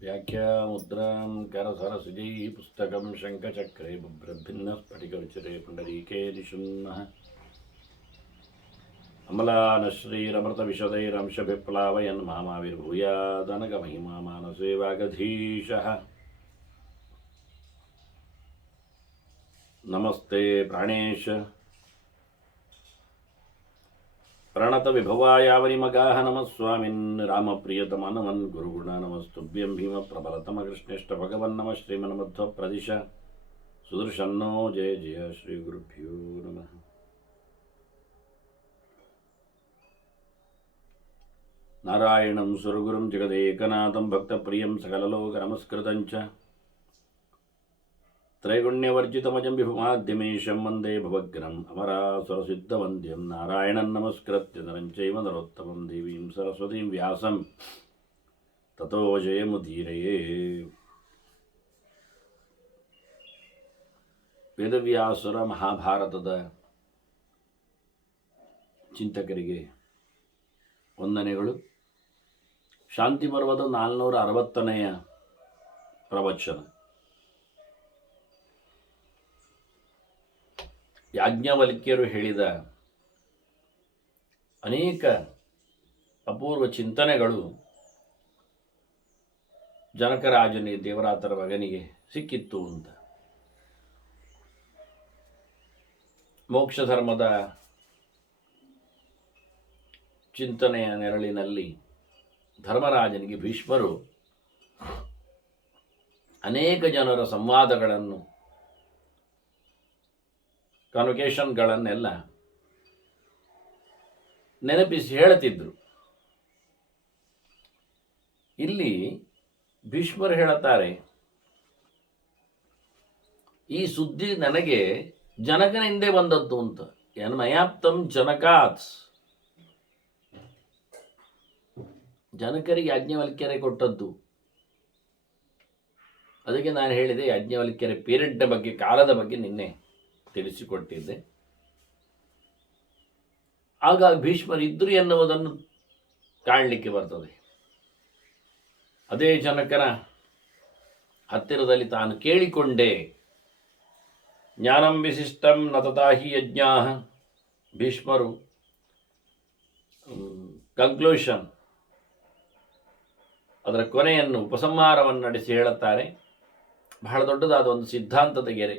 व्याख्यामुद्रां करसरसिजैः पुस्तकं शङ्खचक्रे बिभ्रद्भिन्नः स्फटिकरुचिरे पुण्डरीके दिशुन्नः अमलानश्रीरमृतविशदैरंशभिप्लावयन् मामाविर्भूयादनगमहिमा मानसे वागधीशः नमस्ते प्राणेश प्रणतविभवायावनिमगाः नमः स्वामिन् रामप्रियतमनमन् गुरुगुण नमस्तुभ्यं भीमप्रबलतमकृष्णेष्टभगवन् नमः श्रीमन्मध्वप्रदिश सुदर्शन्नो जय जय श्रीगुरुभ्यो नमः। नारायणं सुरगुरुं जगदेकनाथं भक्तप्रियं सकललोकनमस्कृतं च त्रैगुण्यवर्जितमजं विभुमाद्यमीशं वन्दे भवग्नम् अमरासुरसिद्धवन्द्यं नारायणं नमस्कृत्य नरं चैव नरोत्तमं देवीं सरस्वतीं व्यासं ततो जयमुदीरये। ವೇದವ್ಯಾಸರ ಮಹಾಭಾರತದ ಚಿಂತಕರಿಗೆ ವಂದನೆಗಳು. ಶಾಂತಿ ಪರ್ವದ 460ನೆಯ ಪ್ರವಚನ. ಯಾಜ್ಞವಲ್ಕ್ಯರು ಹೇಳಿದ ಅನೇಕ ಅಪೂರ್ವ ಚಿಂತನೆಗಳು ಜನಕರಾಜನಿಗೆ, ದೇವರಾತರ ಮಗನಿಗೆ ಸಿಕ್ಕಿತ್ತು ಅಂತ. ಮೋಕ್ಷ ಧರ್ಮದ ಚಿಂತನೆಯ ನೆರಳಿನಲ್ಲಿ ಧರ್ಮರಾಜನಿಗೆ ಭೀಷ್ಮರು ಅನೇಕ ಜನರ ಸಂವಾದಗಳನ್ನು, ಕನ್ವೊಕೇಶನ್ಗಳನ್ನೆಲ್ಲ ನೆನಪಿಸಿ ಹೇಳುತ್ತಿದ್ದರು. ಇಲ್ಲಿ ಭೀಷ್ಮರು ಹೇಳುತ್ತಾರೆ, ಈ ಸುದ್ದಿ ನನಗೆ ಜನಕನ ಹಿಂದೆ ಬಂದದ್ದು ಅಂತ. ಮಯಾಪ್ತಂ ಜನಕಾತ್, ಜನಕರಿಗೆ ಯಾಜ್ಞವಲ್ಕ್ಯರೇ ಕೊಟ್ಟದ್ದು. ಅದಕ್ಕೆ ನಾನು ಹೇಳಿದೆ, ಯಾಜ್ಞವಲ್ಕ್ಯರ ಪೀರಿಯಡ್ನ ಬಗ್ಗೆ, ಕಾಲದ ಬಗ್ಗೆ ನಿನ್ನೆ ತಿಳಿಸಿಕೊಟ್ಟಿದ್ದೆ. ಆಗ ಭೀಷ್ಮರು ಇದ್ರು ಎನ್ನುವುದನ್ನು ಕಾಣಲಿಕ್ಕೆ ಬರ್ತದೆ. ಅದೇ ಜನಕನ ಹತ್ತಿರದಲ್ಲಿ ತಾನು ಕೇಳಿಕೊಂಡೆ, ಜ್ಞಾನಂ ವಿಶಿಷ್ಟಂ ನ ತಥಾ ಹಿ ಯಜ್ಞಾಃ. ಭೀಷ್ಮರು ಕನ್ಕ್ಲೂಷನ್, ಅದರ ಕೊನೆಯನ್ನು, ಉಪಸಂಹಾರವನ್ನು ನಡೆಸಿ ಹೇಳುತ್ತಾರೆ. ಬಹಳ ದೊಡ್ಡದಾದ ಒಂದು ಸಿದ್ಧಾಂತದ ಗೆರೆ.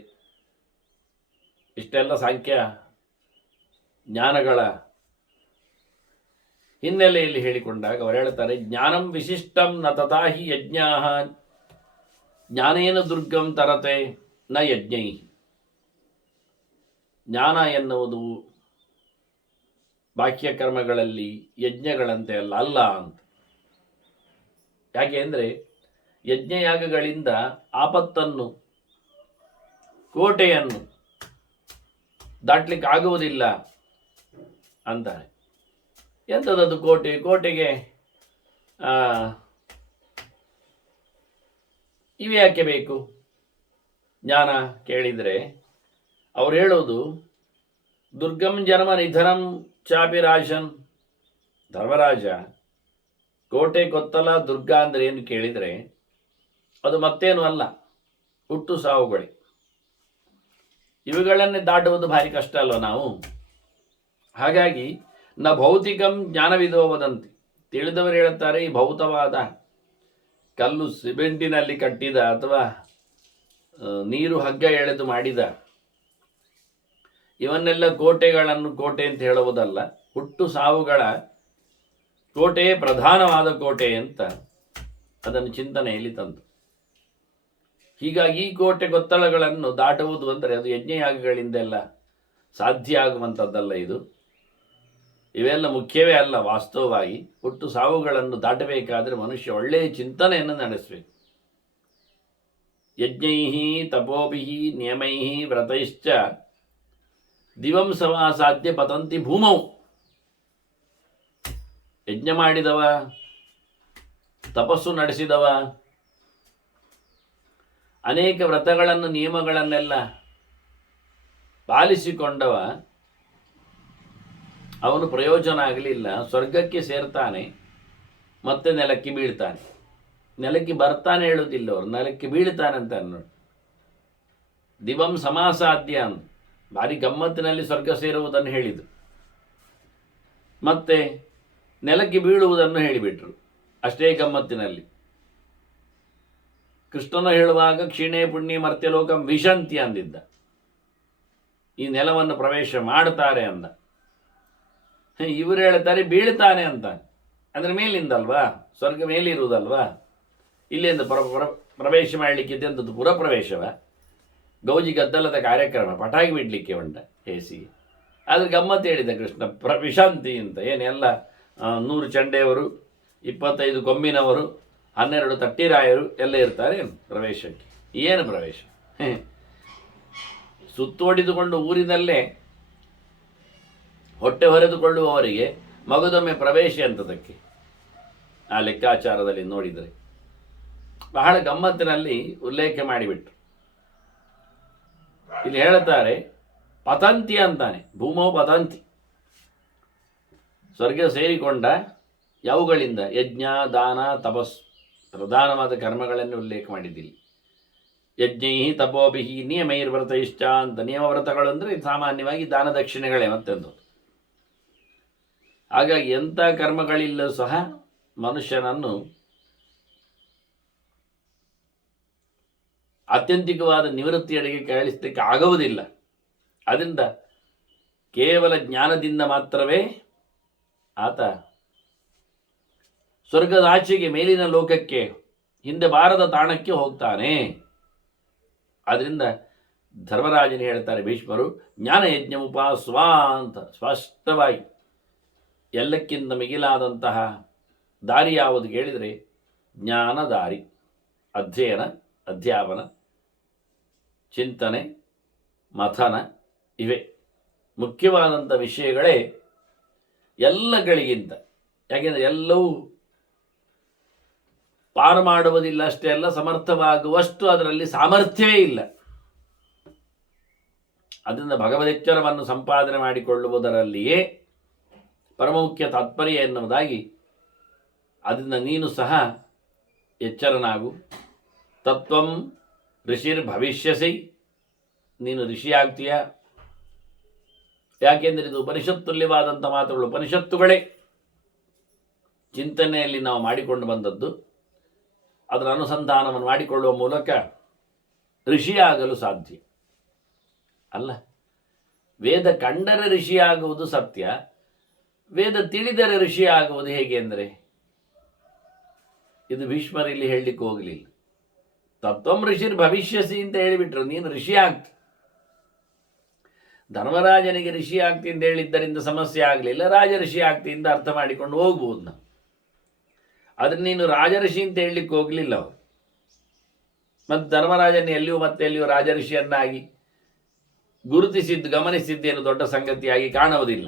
ಇಷ್ಟೆಲ್ಲ ಸಾಂಖ್ಯ ಜ್ಞಾನಗಳ ಹಿನ್ನೆಲೆಯಲ್ಲಿ ಹೇಳಿಕೊಂಡಾಗ ಅವರು ಹೇಳ್ತಾರೆ, ಜ್ಞಾನಂ ವಿಶಿಷ್ಟಂ ನ ತಥಾ ಹಿ ಯಜ್ಞಾಃ ಜ್ಞಾನೇನ ದುರ್ಗಂ ತರತೆ ನ ಯಜ್ಞೈ. ಜ್ಞಾನ ಎನ್ನುವುದು ಬಾಹ್ಯಕರ್ಮಗಳಲ್ಲಿ ಯಜ್ಞಗಳಂತೆ ಅಲ್ಲ ಅಂತ. ಯಾಕೆ ಅಂದರೆ ಯಜ್ಞಯಾಗಗಳಿಂದ ಆಪತ್ತನ್ನು, ಕೋಟೆಯನ್ನು ದಾಟ್ಲಿಕ್ಕೆ ಆಗುವುದಿಲ್ಲ ಅಂತಾರೆ. ಎಂಥದದು ಕೋಟೆ? ಕೋಟೆಗೆ ಇವು ಯಾಕೆ ಬೇಕು? ಜ್ಞಾನ ಕೇಳಿದರೆ ಅವ್ರು ಹೇಳೋದು, ದುರ್ಗಂ ಜನ್ಮ ನಿಧನಂ ಚಾಪಿ ರಾಜನ್. ಧರ್ಮರಾಜ ಕೋಟೆ ಗೊತ್ತಲ್ಲ, ದುರ್ಗ ಅಂದರೆ ಏನು ಕೇಳಿದರೆ ಅದು ಮತ್ತೇನು ಅಲ್ಲ, ಹುಟ್ಟು ಸಾವುಗಳೇ. ಇವುಗಳನ್ನೇ ದಾಟುವುದು ಭಾರಿ ಕಷ್ಟ ಅಲ್ವ ನಾವು. ಹಾಗಾಗಿ ನ ಭೌತಿಕಂ ಜ್ಞಾನವಿದೋ ವದಂತಿ. ತಿಳಿದವರು ಹೇಳುತ್ತಾರೆ, ಈ ಭೌತವಾದ ಕಲ್ಲು ಸಿಮೆಂಟಿನಲ್ಲಿ ಕಟ್ಟಿದ ಅಥವಾ ನೀರು ಹಗ್ಗ ಎಳೆದು ಮಾಡಿದ ಇವನ್ನೆಲ್ಲ ಕೋಟೆಗಳನ್ನು ಕೋಟೆ ಅಂತ ಹೇಳುವುದಲ್ಲ, ಹುಟ್ಟು ಸಾವುಗಳ ಕೋಟೆಯೇ ಪ್ರಧಾನವಾದ ಕೋಟೆ ಅಂತ ಅದನ್ನು ಚಿಂತನೆಯಲ್ಲಿ ತಂದು. ಹೀಗಾಗಿ ಈ ಕೋಟೆ ಗೊತ್ತಳಗಳನ್ನು ದಾಟುವುದು ಅಂದರೆ ಅದು ಯಜ್ಞಯಾಗಗಳಿಂದೆಲ್ಲ ಸಾಧ್ಯ ಆಗುವಂಥದ್ದಲ್ಲ. ಇವೆಲ್ಲ ಮುಖ್ಯವೇ ಅಲ್ಲ. ವಾಸ್ತವವಾಗಿ ಹುಟ್ಟು ಸಾವುಗಳನ್ನು ದಾಟಬೇಕಾದರೆ ಮನುಷ್ಯ ಒಳ್ಳೆಯ ಚಿಂತನೆಯನ್ನು ನಡೆಸಬೇಕು. ಯಜ್ಞೈ ತಪೋಭಿ ನಿಯಮೈ ವ್ರತೈಶ್ಚ ದಿವಂ ಸಮಾಸಾಧ್ಯ ಪತಂತಿ ಭೂಮೌ. ಯಜ್ಞ ಮಾಡಿದವ, ತಪಸ್ಸು ನಡೆಸಿದವ, ಅನೇಕ ವ್ರತಗಳನ್ನು, ನಿಯಮಗಳನ್ನೆಲ್ಲ ಪಾಲಿಸಿಕೊಂಡವ, ಅವನು ಪ್ರಯೋಜನ ಆಗಲಿಲ್ಲ, ಸ್ವರ್ಗಕ್ಕೆ ಸೇರ್ತಾನೆ, ಮತ್ತೆ ನೆಲಕ್ಕೆ ಬೀಳ್ತಾನೆ. ನೆಲಕ್ಕೆ ಬರ್ತಾನೆ ಹೇಳುವುದಿಲ್ಲ, ಅವರು ನೆಲಕ್ಕೆ ಬೀಳ್ತಾನೆ ಅಂತ ನೋಡಿ. ದಿವಂ ಸಮಾಸಾಧ್ಯ ಅಂತ ಭಾರಿ ಗಮ್ಮತ್ತಿನಲ್ಲಿ ಸ್ವರ್ಗ ಸೇರುವುದನ್ನು ಹೇಳಿದರು. ಮತ್ತೆ ನೆಲಕ್ಕೆ ಬೀಳುವುದನ್ನು ಹೇಳಿಬಿಟ್ರು ಅಷ್ಟೇ ಗಮ್ಮತ್ತಿನಲ್ಲಿ. ಕೃಷ್ಣನು ಹೇಳುವಾಗ ಕ್ಷೀಣೇ ಪುಣ್ಯ ಮರ್ತ್ಯಲೋಕಂ ವಿಶಂತಿ ಅಂದಿದ್ದ, ಈ ನೆಲವನ್ನು ಪ್ರವೇಶ ಮಾಡ್ತಾರೆ ಅಂದ. ಇವರು ಹೇಳ್ತಾರೆ ಬೀಳ್ತಾನೆ ಅಂತ. ಅಂದರೆ ಮೇಲಿಂದಲ್ವಾ, ಸ್ವರ್ಗ ಮೇಲಿರುವುದಲ್ವಾ, ಇಲ್ಲಿಂದ ಪ್ರವೇಶ ಮಾಡಲಿಕ್ಕಿದೆ ಅಂತದ್ದು ಪುರಪ್ರವೇಶವ, ಗೌಜಿ ಗದ್ದಲದ ಕಾರ್ಯಕ್ರಮ, ಪಟಾಕಿ ಬಿಡಲಿಕ್ಕೆ ಉಂಟ ಎಸಿಗೆ. ಆದರೆ ಗಮ್ಮತ್ತು ಹೇಳಿದ ಕೃಷ್ಣ ವಿಶಾಂತಿ ಅಂತ. ಏನೆಲ್ಲ 100 ಚಂಡೆಯವರು, 25 ಕೊಂಬಿನವರು, 12 ತಟ್ಟಿರಾಯರು ಎಲ್ಲ ಇರ್ತಾರೆ ಪ್ರವೇಶಕ್ಕೆ. ಏನು ಪ್ರವೇಶ, ಸುತ್ತೋಡಿದುಕೊಂಡು ಊರಿನಲ್ಲೇ ಹೊಟ್ಟೆ ಹೊರೆದುಕೊಳ್ಳುವವರಿಗೆ ಮಗದೊಮ್ಮೆ ಪ್ರವೇಶ ಅಂತದಕ್ಕೆ ಆ ಲೆಕ್ಕಾಚಾರದಲ್ಲಿ ನೋಡಿದರೆ ಬಹಳ ಗಮ್ಮತ್ತಿನಲ್ಲಿ ಉಲ್ಲೇಖ ಮಾಡಿಬಿಟ್ರು. ಇಲ್ಲಿ ಹೇಳುತ್ತಾರೆ ಪತಂತಿ ಅಂತಾನೆ, ಭೂಮೋ ಪತಂತಿ. ಸ್ವರ್ಗ ಸೇರಿಕೊಂಡ ಯಾವುಗಳಿಂದ? ಯಜ್ಞ, ದಾನ, ತಪಸ್ಸು, ಪ್ರಧಾನವಾದ ಕರ್ಮಗಳನ್ನು ಉಲ್ಲೇಖ ಮಾಡಿದ್ದಿಲ್ಲ. ಯಜ್ಞೈ ತಪೋಭಿಹಿ ನಿಯಮೈರ್ವ್ರತ ಇಷ್ಟ ಅಂತ. ನಿಯಮವ್ರತಗಳು ಅಂದರೆ ಸಾಮಾನ್ಯವಾಗಿ ದಾನ ದಕ್ಷಿಣೆಗಳೇ ಮತ್ತೆಂದು. ಹಾಗಾಗಿ ಎಂಥ ಕರ್ಮಗಳಿಲ್ಲೂ ಸಹ ಮನುಷ್ಯನನ್ನು ಆತ್ಯಂತಿಕವಾದ ನಿವೃತ್ತಿಯಡೆಗೆ ಕಳಿಸಲಿಕ್ಕೆ ಆಗುವುದಿಲ್ಲ. ಅದರಿಂದ ಕೇವಲ ಜ್ಞಾನದಿಂದ ಮಾತ್ರವೇ ಆತ ಸ್ವರ್ಗದ ಆಚೆಗೆ ಮೇಲಿನ ಲೋಕಕ್ಕೆ, ಹಿಂದೆ ಬಾರದ ತಾಣಕ್ಕೆ ಹೋಗ್ತಾನೆ. ಆದ್ದರಿಂದ ಧರ್ಮರಾಜನೇ ಹೇಳ್ತಾರೆ ಭೀಷ್ಮರು, ಜ್ಞಾನ ಯಜ್ಞ ಉಪಾಸ್ವ ಅಂತ ಸ್ಪಷ್ಟವಾಗಿ. ಎಲ್ಲಕ್ಕಿಂತ ಮಿಗಿಲಾದಂತಹ ದಾರಿ ಯಾವುದು ಕೇಳಿದರೆ ಜ್ಞಾನ ದಾರಿ. ಅಧ್ಯಯನ, ಅಧ್ಯಾಪನ, ಚಿಂತನೆ, ಮಥನ ಇವೆ ಮುಖ್ಯವಾದಂಥ ವಿಷಯಗಳೇ ಎಲ್ಲಗಳಿಗಿಂತ. ಯಾಕೆಂದರೆ ಎಲ್ಲವೂ ಪಾರು ಮಾಡುವುದಿಲ್ಲ ಅಷ್ಟೇ ಅಲ್ಲ, ಸಮರ್ಥವಾಗುವಷ್ಟು ಅದರಲ್ಲಿ ಸಾಮರ್ಥ್ಯವೇ ಇಲ್ಲ. ಅದರಿಂದ ಭಗವದೆಚ್ಚರವನ್ನು ಸಂಪಾದನೆ ಮಾಡಿಕೊಳ್ಳುವುದರಲ್ಲಿಯೇ ಪರಮುಖ್ಯ ತಾತ್ಪರ್ಯ ಎನ್ನುವುದಾಗಿ. ಅದರಿಂದ ನೀನು ಸಹ ಎಚ್ಚರನಾಗು. ತತ್ವಂ ಋಷಿರ್ ಭವಿಷ್ಯಸಿ, ನೀನು ಋಷಿಯಾಗ್ತೀಯ. ಯಾಕೆಂದರೆ ಇದು ಉಪನಿಷತ್ತುಲ್ಯವಾದಂಥ ಮಾತುಗಳು, ಉಪನಿಷತ್ತುಗಳೇ ಚಿಂತನೆಯಲ್ಲಿ ನಾವು ಮಾಡಿಕೊಂಡು ಬಂದದ್ದು. ಅದರ ಅನುಸಂಧಾನವನ್ನು ಮಾಡಿಕೊಳ್ಳುವ ಮೂಲಕ ಋಷಿಯಾಗಲು ಸಾಧ್ಯ ಅಲ್ಲ. ವೇದ ಕಂಡರೆ ಋಷಿಯಾಗುವುದು ಸತ್ಯ, ವೇದ ತಿಳಿದರೆ ಋಷಿಯಾಗುವುದು ಹೇಗೆ ಅಂದರೆ ಇದು ಭೀಷ್ಮರಲ್ಲಿ ಹೇಳಲಿಕ್ಕೆ ಹೋಗಲಿಲ್ಲ. ತತ್ವಂ ಋಷಿರ್ ಭವಿಷ್ಯಸಿ ಅಂತ ಹೇಳಿಬಿಟ್ರು, ನೀನು ಋಷಿ ಆಗ್ತಿ. ಧರ್ಮರಾಜನಿಗೆ ಋಷಿ ಆಗ್ತಿ ಅಂತ ಹೇಳಿದ್ದರಿಂದ ಸಮಸ್ಯೆ ಆಗಲಿಲ್ಲ, ರಾಜ ಋಷಿ ಆಗ್ತಿ ಅಂತ ಅರ್ಥ ಮಾಡಿಕೊಂಡು ಹೋಗ್ಬೋದು ನಾವು. ಆದರೆ ನೀನು ರಾಜಋಷಿ ಅಂತ ಹೇಳಲಿಕ್ಕೆ ಹೋಗಲಿಲ್ಲ ಅವರು. ಮತ್ತು ಧರ್ಮರಾಜನ ಎಲ್ಲಿಯೂ ಮತ್ತೆ ಎಲ್ಲಿಯೂ ರಾಜಋಷಿಯನ್ನಾಗಿ ಗುರುತಿಸಿದ್ದು, ಗಮನಿಸಿದ್ದೇನು ದೊಡ್ಡ ಸಂಗತಿಯಾಗಿ ಕಾಣುವುದಿಲ್ಲ.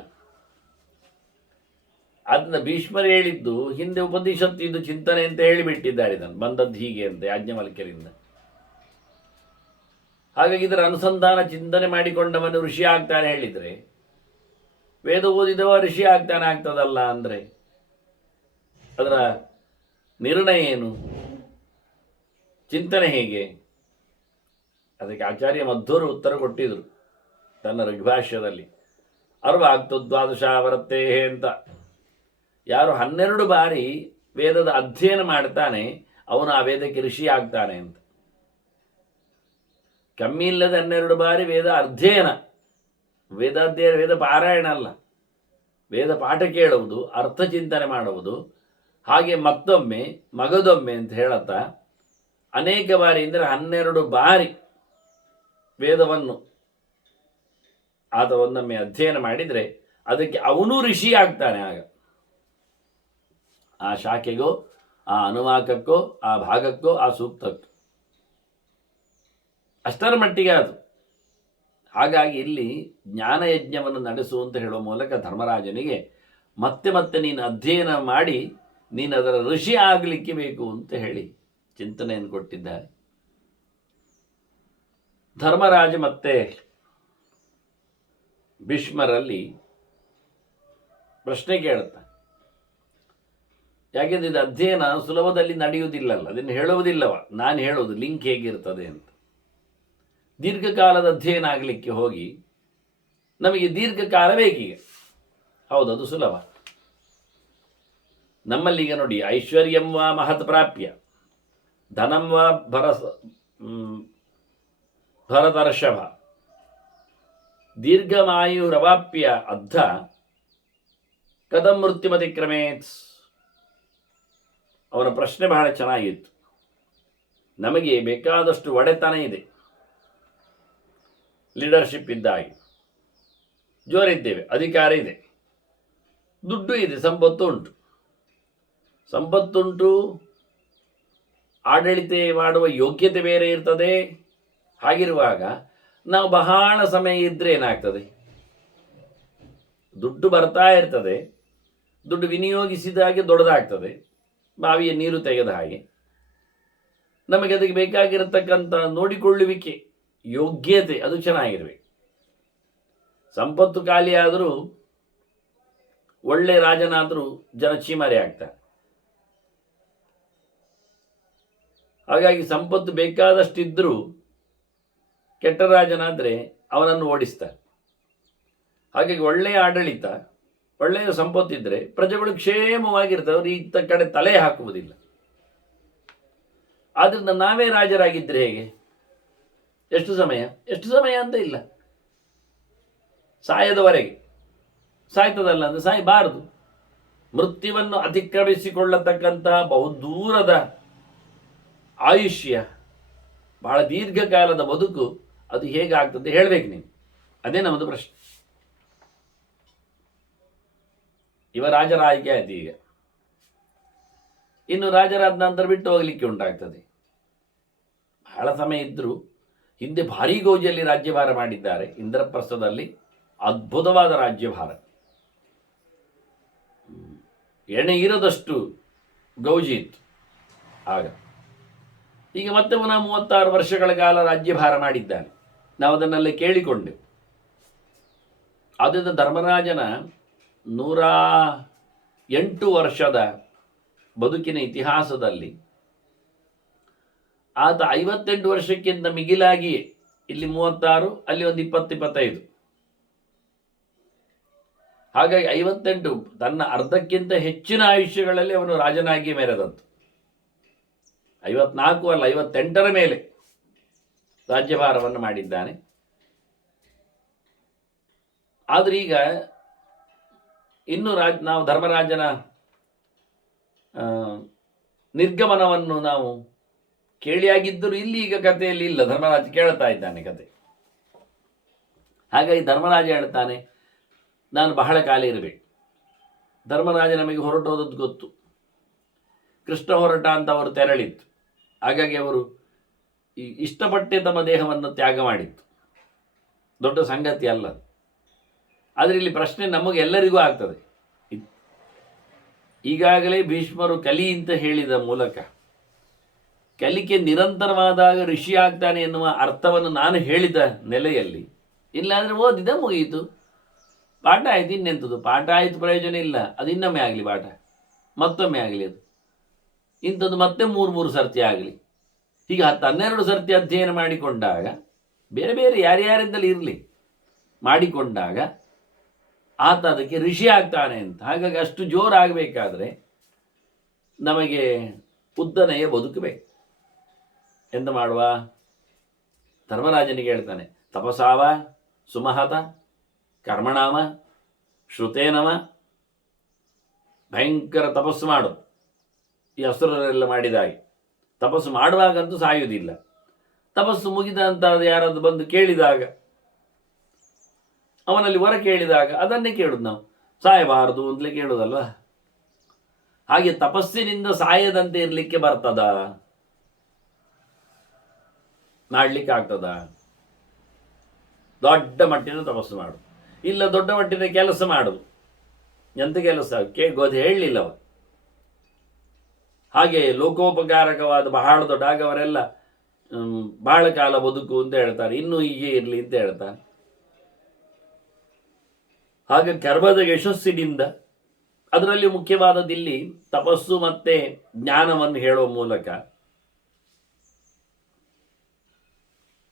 ಅದನ್ನ ಭೀಷ್ಮರು ಹೇಳಿದ್ದು ಹಿಂದೆ ಉಪನಿಷತ್ತು ಇದು ಚಿಂತನೆ ಅಂತ ಹೇಳಿಬಿಟ್ಟಿದ್ದಾರೆ, ಇದನ್ನು ಬಂದದ್ದು ಹೀಗೆ ಅಂತ ಯಾಜ್ಞವಲ್ಕ್ಯರಿಂದ. ಹಾಗಾಗಿ ಇದರ ಅನುಸಂಧಾನ ಚಿಂತನೆ ಮಾಡಿಕೊಂಡವನು ಋಷಿ ಆಗ್ತಾನೆ ಹೇಳಿದರೆ, ವೇದ ಓದಿದವ ಋಷಿ ಆಗ್ತದಲ್ಲ ಅಂದರೆ ಅದರ ನಿರ್ಣಯ ಏನು, ಚಿಂತನೆ ಹೇಗೆ? ಅದಕ್ಕೆ ಆಚಾರ್ಯ ಮಧ್ವರು ಉತ್ತರ ಕೊಟ್ಟಿದ್ರು ತನ್ನ ಋಗ್ಭಾಷ್ಯದಲ್ಲಿ. ಅರ್ವಾಕ್ತು ದ್ವಾದಶ ವರತ್ತೇ ಅಂತ. ಯಾರು 12 ಬಾರಿ ವೇದದ ಅಧ್ಯಯನ ಮಾಡ್ತಾನೆ ಅವನು ಆ ವೇದಕ್ಕೆ ಋಷಿ ಆಗ್ತಾನೆ ಅಂತ. ಕಮ್ಮಿ ಇಲ್ಲದ 12 ಬಾರಿ ವೇದ ಅಧ್ಯಯನ, ವೇದಾಧ್ಯಯನ, ವೇದ ಪಾರಾಯಣ ಅಲ್ಲ, ವೇದ ಪಾಠ ಕೇಳುವುದು, ಅರ್ಥ ಚಿಂತನೆ ಮಾಡುವುದು, ಹಾಗೆ ಮತ್ತೊಮ್ಮೆ ಮಗದೊಮ್ಮೆ ಅಂತ ಹೇಳುತ್ತಾ ಅನೇಕ ಬಾರಿ ಅಂದರೆ 12 ಬಾರಿ ವೇದವನ್ನು ಆತ ಒಂದೊಮ್ಮೆ ಅಧ್ಯಯನ ಮಾಡಿದರೆ ಅದಕ್ಕೆ ಅವನು ಋಷಿ ಆಗ್ತಾನೆ. ಆಗ ಆ ಶಾಖೆಗೋ, ಆ ಅನುವಾಕಕ್ಕೋ, ಆ ಭಾಗಕ್ಕೋ, ಆ ಸೂಕ್ತಕ್ಕೋ ಅಷ್ಟರ ಮಟ್ಟಿಗೆ ಅದು. ಹಾಗಾಗಿ ಇಲ್ಲಿ ಜ್ಞಾನಯಜ್ಞವನ್ನು ನಡೆಸುವಂತ ಹೇಳುವ ಮೂಲಕ ಧರ್ಮರಾಜನಿಗೆ ಮತ್ತೆ ಮತ್ತೆ ನೀನು ಅಧ್ಯಯನ ಮಾಡಿ ನೀನು ಅದರ ಋಷಿ ಆಗಲಿಕ್ಕೆ ಬೇಕು ಅಂತ ಹೇಳಿ ಚಿಂತನೆಯನ್ನು ಕೊಟ್ಟಿದ್ದಾರೆ. ಧರ್ಮರಾಜ ಮತ್ತೆ ಭೀಷ್ಮರಲ್ಲಿ ಪ್ರಶ್ನೆ ಕೇಳುತ್ತಾನೆ, ಯಾಕೆಂದ್ರೆ ಇದು ಅಧ್ಯಯನ ಸುಲಭದಲ್ಲಿ ನಡೆಯುವುದಿಲ್ಲಲ್ಲ, ಅದನ್ನು ಹೇಳುವುದಿಲ್ಲವ, ನಾನು ಹೇಳೋದು ಲಿಂಕ್ ಹೇಗಿರ್ತದೆ ಅಂತ. ದೀರ್ಘಕಾಲದ ಅಧ್ಯಯನ ಆಗಲಿಕ್ಕೆ ಹೋಗಿ ನಮಗೆ ದೀರ್ಘಕಾಲ ಬೇಕೀಗ. ಹೌದು, ಅದು ಸುಲಭ. ನಮ್ಮಲ್ಲೀಗ ನೋಡಿ, ಐಶ್ವರ್ಯಂ ವಾ ಮಹತ್ ಪ್ರಾಪ್ಯ ಧನಂ ವಾ ಭರತರ್ಷಭ ದೀರ್ಘಮಾಯುರವಾಪ್ಯ ಅದ್ಧ ಕದಂ ಮೃತ್ಯುಮತಿಕ್ರಮೇತ್. ಅವನ ಪ್ರಶ್ನೆ ಬಹಳ ಚೆನ್ನಾಗಿತ್ತು. ನಮಗೆ ಬೇಕಾದಷ್ಟು ಒಡೆತನ ಇದೆ, ಲೀಡರ್ಶಿಪ್ ಇದ್ದಾಗೆ, ಜೋರಿದ್ದೇವೆ, ಅಧಿಕಾರ ಇದೆ, ದುಡ್ಡು ಇದೆ, ಸಂಪತ್ತುಂಟು, ಆಡಳಿತ ಮಾಡುವ ಯೋಗ್ಯತೆ ಬೇರೆ ಇರ್ತದೆ. ಹಾಗಿರುವಾಗ ನಾವು ಬಹಳ ಸಮಯ ಇದ್ದರೆ ಏನಾಗ್ತದೆ, ದುಡ್ಡು ಬರ್ತಾ ಇರ್ತದೆ, ದುಡ್ಡು ವಿನಿಯೋಗಿಸಿದ ಹಾಗೆ ದೊಡ್ಡದಾಗ್ತದೆ, ಬಾವಿಯ ನೀರು ತೆಗೆದ ಹಾಗೆ. ನಮಗೆ ಅದಕ್ಕೆ ಬೇಕಾಗಿರತಕ್ಕಂಥ ನೋಡಿಕೊಳ್ಳುವಿಕೆ, ಯೋಗ್ಯತೆ ಅದು ಚೆನ್ನಾಗಿರ್ಬೇಕು. ಸಂಪತ್ತು ಖಾಲಿ ಆದರೂ, ಒಳ್ಳೆ ರಾಜನಾದರೂ ಜನ ಚೀಮಾರಿ ಆಗ್ತಾರೆ. ಹಾಗಾಗಿ ಸಂಪತ್ತು ಬೇಕಾದಷ್ಟಿದ್ದರೂ ಕೆಟ್ಟ ರಾಜನಾದರೆ ಅವನನ್ನು ಓಡಿಸ್ತಾರೆ. ಹಾಗಾಗಿ ಒಳ್ಳೆಯ ಆಡಳಿತ, ಒಳ್ಳೆಯ ಸಂಪತ್ತಿದ್ದರೆ ಪ್ರಜೆಗಳು ಕ್ಷೇಮವಾಗಿರ್ತವೆ, ಅವರು ಇತ್ತ ಕಡೆ ತಲೆ ಹಾಕುವುದಿಲ್ಲ. ಆದ್ರಿಂದ ನಾವೇ ರಾಜರಾಗಿದ್ದರೆ ಹೇಗೆ? ಎಷ್ಟು ಸಮಯ ಅಂತ ಇಲ್ಲ, ಸಾಯದವರೆಗೆ. ಸಾಯ್ತದಲ್ಲ ಅಂದರೆ ಸಾಯಬಾರದು. ಮೃತ್ಯುವನ್ನು ಅತಿಕ್ರಮಿಸಿಕೊಳ್ಳತಕ್ಕಂತಹ ಬಹುದೂರದ ಆಯುಷ್ಯ, ಬಹಳ ದೀರ್ಘಕಾಲದ ಬದುಕು, ಅದು ಹೇಗಾಗ್ತದೆ ಹೇಳಬೇಕು ನೀವು. ಅದೇ ನಮ್ಮದು ಪ್ರಶ್ನೆ. ಇವ ರಾಜರ ಆಯ್ಕೆ ಆಯ್ತು. ಈಗ ಇನ್ನು ರಾಜರಾದ ನಂತರ ಬಿಟ್ಟು ಹೋಗಲಿಕ್ಕೆ ಉಂಟಾಗ್ತದೆ. ಬಹಳ ಸಮಯ ಇದ್ದರೂ ಹಿಂದೆ ಭಾರೀ ಗೌಜಿಯಲ್ಲಿ ರಾಜ್ಯಭಾರ ಮಾಡಿದ್ದಾರೆ. ಇಂದ್ರಪ್ರಸ್ಥದಲ್ಲಿ ಅದ್ಭುತವಾದ ರಾಜ್ಯಭಾರ, ಎಣೆ ಇರದಷ್ಟು ಗೌಜಿ ಇತ್ತು ಆಗ. ಈಗ ಮತ್ತೆ ಪುನಃ 36 ವರ್ಷಗಳ ಕಾಲ ರಾಜ್ಯಭಾರ ಮಾಡಿದ್ದಾನೆ. ನಾವು ಅದನ್ನೆಲ್ಲ ಕೇಳಿಕೊಂಡೆವು. ಆದ್ದರಿಂದ ಧರ್ಮರಾಜನ 108 ವರ್ಷದ ಬದುಕಿನ ಇತಿಹಾಸದಲ್ಲಿ ಆತ 58 ವರ್ಷಕ್ಕಿಂತ ಮಿಗಿಲಾಗಿಯೇ, ಇಲ್ಲಿ 36, ಅಲ್ಲಿ ಒಂದು 20-25, ಹಾಗಾಗಿ 58, ತನ್ನ ಅರ್ಧಕ್ಕಿಂತ ಹೆಚ್ಚಿನ ಆಯುಷ್ಯಗಳಲ್ಲಿ ಅವನು ರಾಜನಾಗಿ ಮೆರೆದದ್ದು. 54 ಅಲ್ಲ, 58ರ ಮೇಲೆ ರಾಜ್ಯಭಾರವನ್ನು ಮಾಡಿದ್ದಾನೆ. ಆದರೆ ಈಗ ಇನ್ನು ನಾವು ಧರ್ಮರಾಜನ ನಿರ್ಗಮನವನ್ನು ನಾವು ಕೇಳಿಯಾಗಿದ್ದರೂ ಇಲ್ಲಿ ಈಗ ಕಥೆಯಲ್ಲಿ ಇಲ್ಲ. ಧರ್ಮರಾಜ ಕೇಳ್ತಾ ಇದ್ದಾನೆ ಕತೆ. ಹಾಗಾಗಿ ಧರ್ಮರಾಜ ಹೇಳ್ತಾನೆ, ನಾನು ಬಹಳ ಕಾಲ ಇರಬೇಕು. ಧರ್ಮರಾಜ ನಮಗೆ ಹೊರಟೋದದ್ದು ಗೊತ್ತು. ಕೃಷ್ಣ ಹೊರಟ ಅಂತ ಅವರು ತೆರಳಿತ್ತು. ಹಾಗಾಗಿ ಅವರು ಇಷ್ಟಪಟ್ಟೆ ತಮ್ಮ ದೇಹವನ್ನು ತ್ಯಾಗ ಮಾಡಿತ್ತು. ದೊಡ್ಡ ಸಂಗತಿ ಅಲ್ಲ. ಆದರೆ ಇಲ್ಲಿ ಪ್ರಶ್ನೆ ನಮಗೆಲ್ಲರಿಗೂ ಆಗ್ತದೆ. ಈಗಾಗಲೇ ಭೀಷ್ಮರು ಕಲಿ ಅಂತ ಹೇಳಿದ ಮೂಲಕ ಕಲಿಕೆ ನಿರಂತರವಾದಾಗ ಋಷಿ ಆಗ್ತಾನೆ ಎನ್ನುವ ಅರ್ಥವನ್ನು ನಾನು ಹೇಳಿದ ನೆಲೆಯಲ್ಲಿ, ಇಲ್ಲಾಂದರೆ ಓದಿದ ಮುಗಿಯಿತು, ಪಾಠ ಆಯ್ತು, ಇನ್ನೆಂಥದ್ದು ಪಾಠ ಆಯಿತು, ಪ್ರಯೋಜನ ಇಲ್ಲ. ಅದು ಇನ್ನೊಮ್ಮೆ ಆಗಲಿ ಪಾಠ, ಮತ್ತೊಮ್ಮೆ ಆಗಲಿ, ಅದು ಇಂಥದ್ದು ಮತ್ತೆ 3 ಸರ್ತಿ ಆಗಲಿ. ಹೀಗೆ 12 ಸರ್ತಿ ಅಧ್ಯಯನ ಮಾಡಿಕೊಂಡಾಗ, ಬೇರೆ ಬೇರೆ ಯಾರ್ಯಾರಿಂದಲೇ ಇರಲಿ ಮಾಡಿಕೊಂಡಾಗ ಆತ ಅದಕ್ಕೆ ಋಷಿ ಆಗ್ತಾನೆ ಅಂತ. ಹಾಗಾಗಿ ಅಷ್ಟು ಜೋರಾಗಬೇಕಾದ್ರೆ ನಮಗೆ ಉದ್ದನೆಯ ಬದುಕಬೇಕು. ಎಂತ ಮಾಡುವ? ಧರ್ಮರಾಜನಿಗೆ ಹೇಳ್ತಾನೆ, ತಪಸಾವ ಸುಮಹತ ಕರ್ಮಣಾಮ ಶ್ರುತೇನವ. ಭಯಂಕರ ತಪಸ್ಸು ಮಾಡು, ಈ ಅಸುರರೆಲ್ಲ ಮಾಡಿದಾಗೆ. ತಪಸ್ಸು ಮಾಡುವಾಗಂತೂ ಸಾಯುವುದಿಲ್ಲ. ತಪಸ್ಸು ಮುಗಿದ ಅಂತ ಯಾರಾದ್ರು ಬಂದು ಕೇಳಿದಾಗ, ಅವನಲ್ಲಿ ವರ ಕೇಳಿದಾಗ ಅದನ್ನೇ ಕೇಳುದು ನಾವು, ಸಾಯಬಾರದು ಅಂತಲೇ ಕೇಳುವುದಲ್ವಾ. ಹಾಗೆ ತಪಸ್ಸಿನಿಂದ ಸಾಯದಂತೆ ಇರಲಿಕ್ಕೆ ಬರ್ತದ? ಮಾಡ್ಲಿಕ್ಕೆ ಆಗ್ತದ? ದೊಡ್ಡ ಮಟ್ಟಿನ ತಪಸ್ಸು ಮಾಡು, ಇಲ್ಲ ದೊಡ್ಡ ಮಟ್ಟಿನ ಕೆಲಸ ಮಾಡುದು. ಎಂತ ಕೆಲಸ ಗೊತ್ತು ಹೇಳಲಿಲ್ಲವ. ಹಾಗೆ ಲೋಕೋಪಕಾರಕವಾದ ಬಹಳ ದೊಡ್ಡ, ಆಗ ಅವರೆಲ್ಲ ಬಹಳ ಕಾಲ ಬದುಕು ಅಂತ ಹೇಳ್ತಾರೆ, ಇನ್ನೂ ಹೀಗೆ ಇರಲಿ ಅಂತ ಹೇಳ್ತಾರೆ. ಹಾಗೆ ಕರ್ಮದ ಯಶಸ್ಸಿನಿಂದ ಅದರಲ್ಲಿ ಮುಖ್ಯವಾದದ್ದಿಲ್ಲಿ ತಪಸ್ಸು ಮತ್ತೆ ಜ್ಞಾನವನ್ನು ಹೇಳುವ ಮೂಲಕ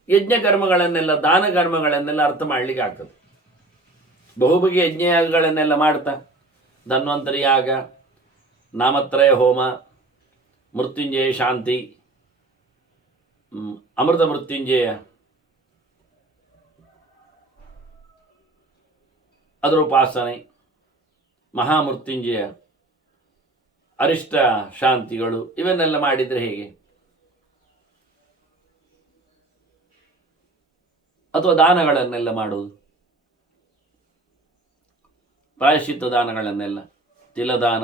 ಯಜ್ಞ ಕರ್ಮಗಳನ್ನೆಲ್ಲ ದಾನ ಕರ್ಮಗಳನ್ನೆಲ್ಲ ಅರ್ಥ ಮಾಡಲಿಕ್ಕೆ ಆಗ್ತದೆ. ಬಹುಬಗೆಯ ಯಜ್ಞಯಾಗಗಳನ್ನೆಲ್ಲ ಮಾಡ್ತಾ ಧನ್ವಂತರಿ ಯಾಗ, ನಾಮತ್ರಯ ಹೋಮ, ಮೃತ್ಯುಂಜಯ ಶಾಂತಿ, ಅಮೃತ ಮೃತ್ಯುಂಜಯ, ಅದರ ಉಪಾಸನೆ, ಮಹಾಮೃತ್ಯುಂಜಯ, ಅರಿಷ್ಟ ಶಾಂತಿಗಳು ಇವನ್ನೆಲ್ಲ ಮಾಡಿದರೆ ಹೇಗೆ? ಅಥವಾ ದಾನಗಳನ್ನೆಲ್ಲ ಮಾಡುವುದು, ಪ್ರಾಯಶ್ಚಿತ್ತ ದಾನಗಳನ್ನೆಲ್ಲ, ತಿಲದಾನ,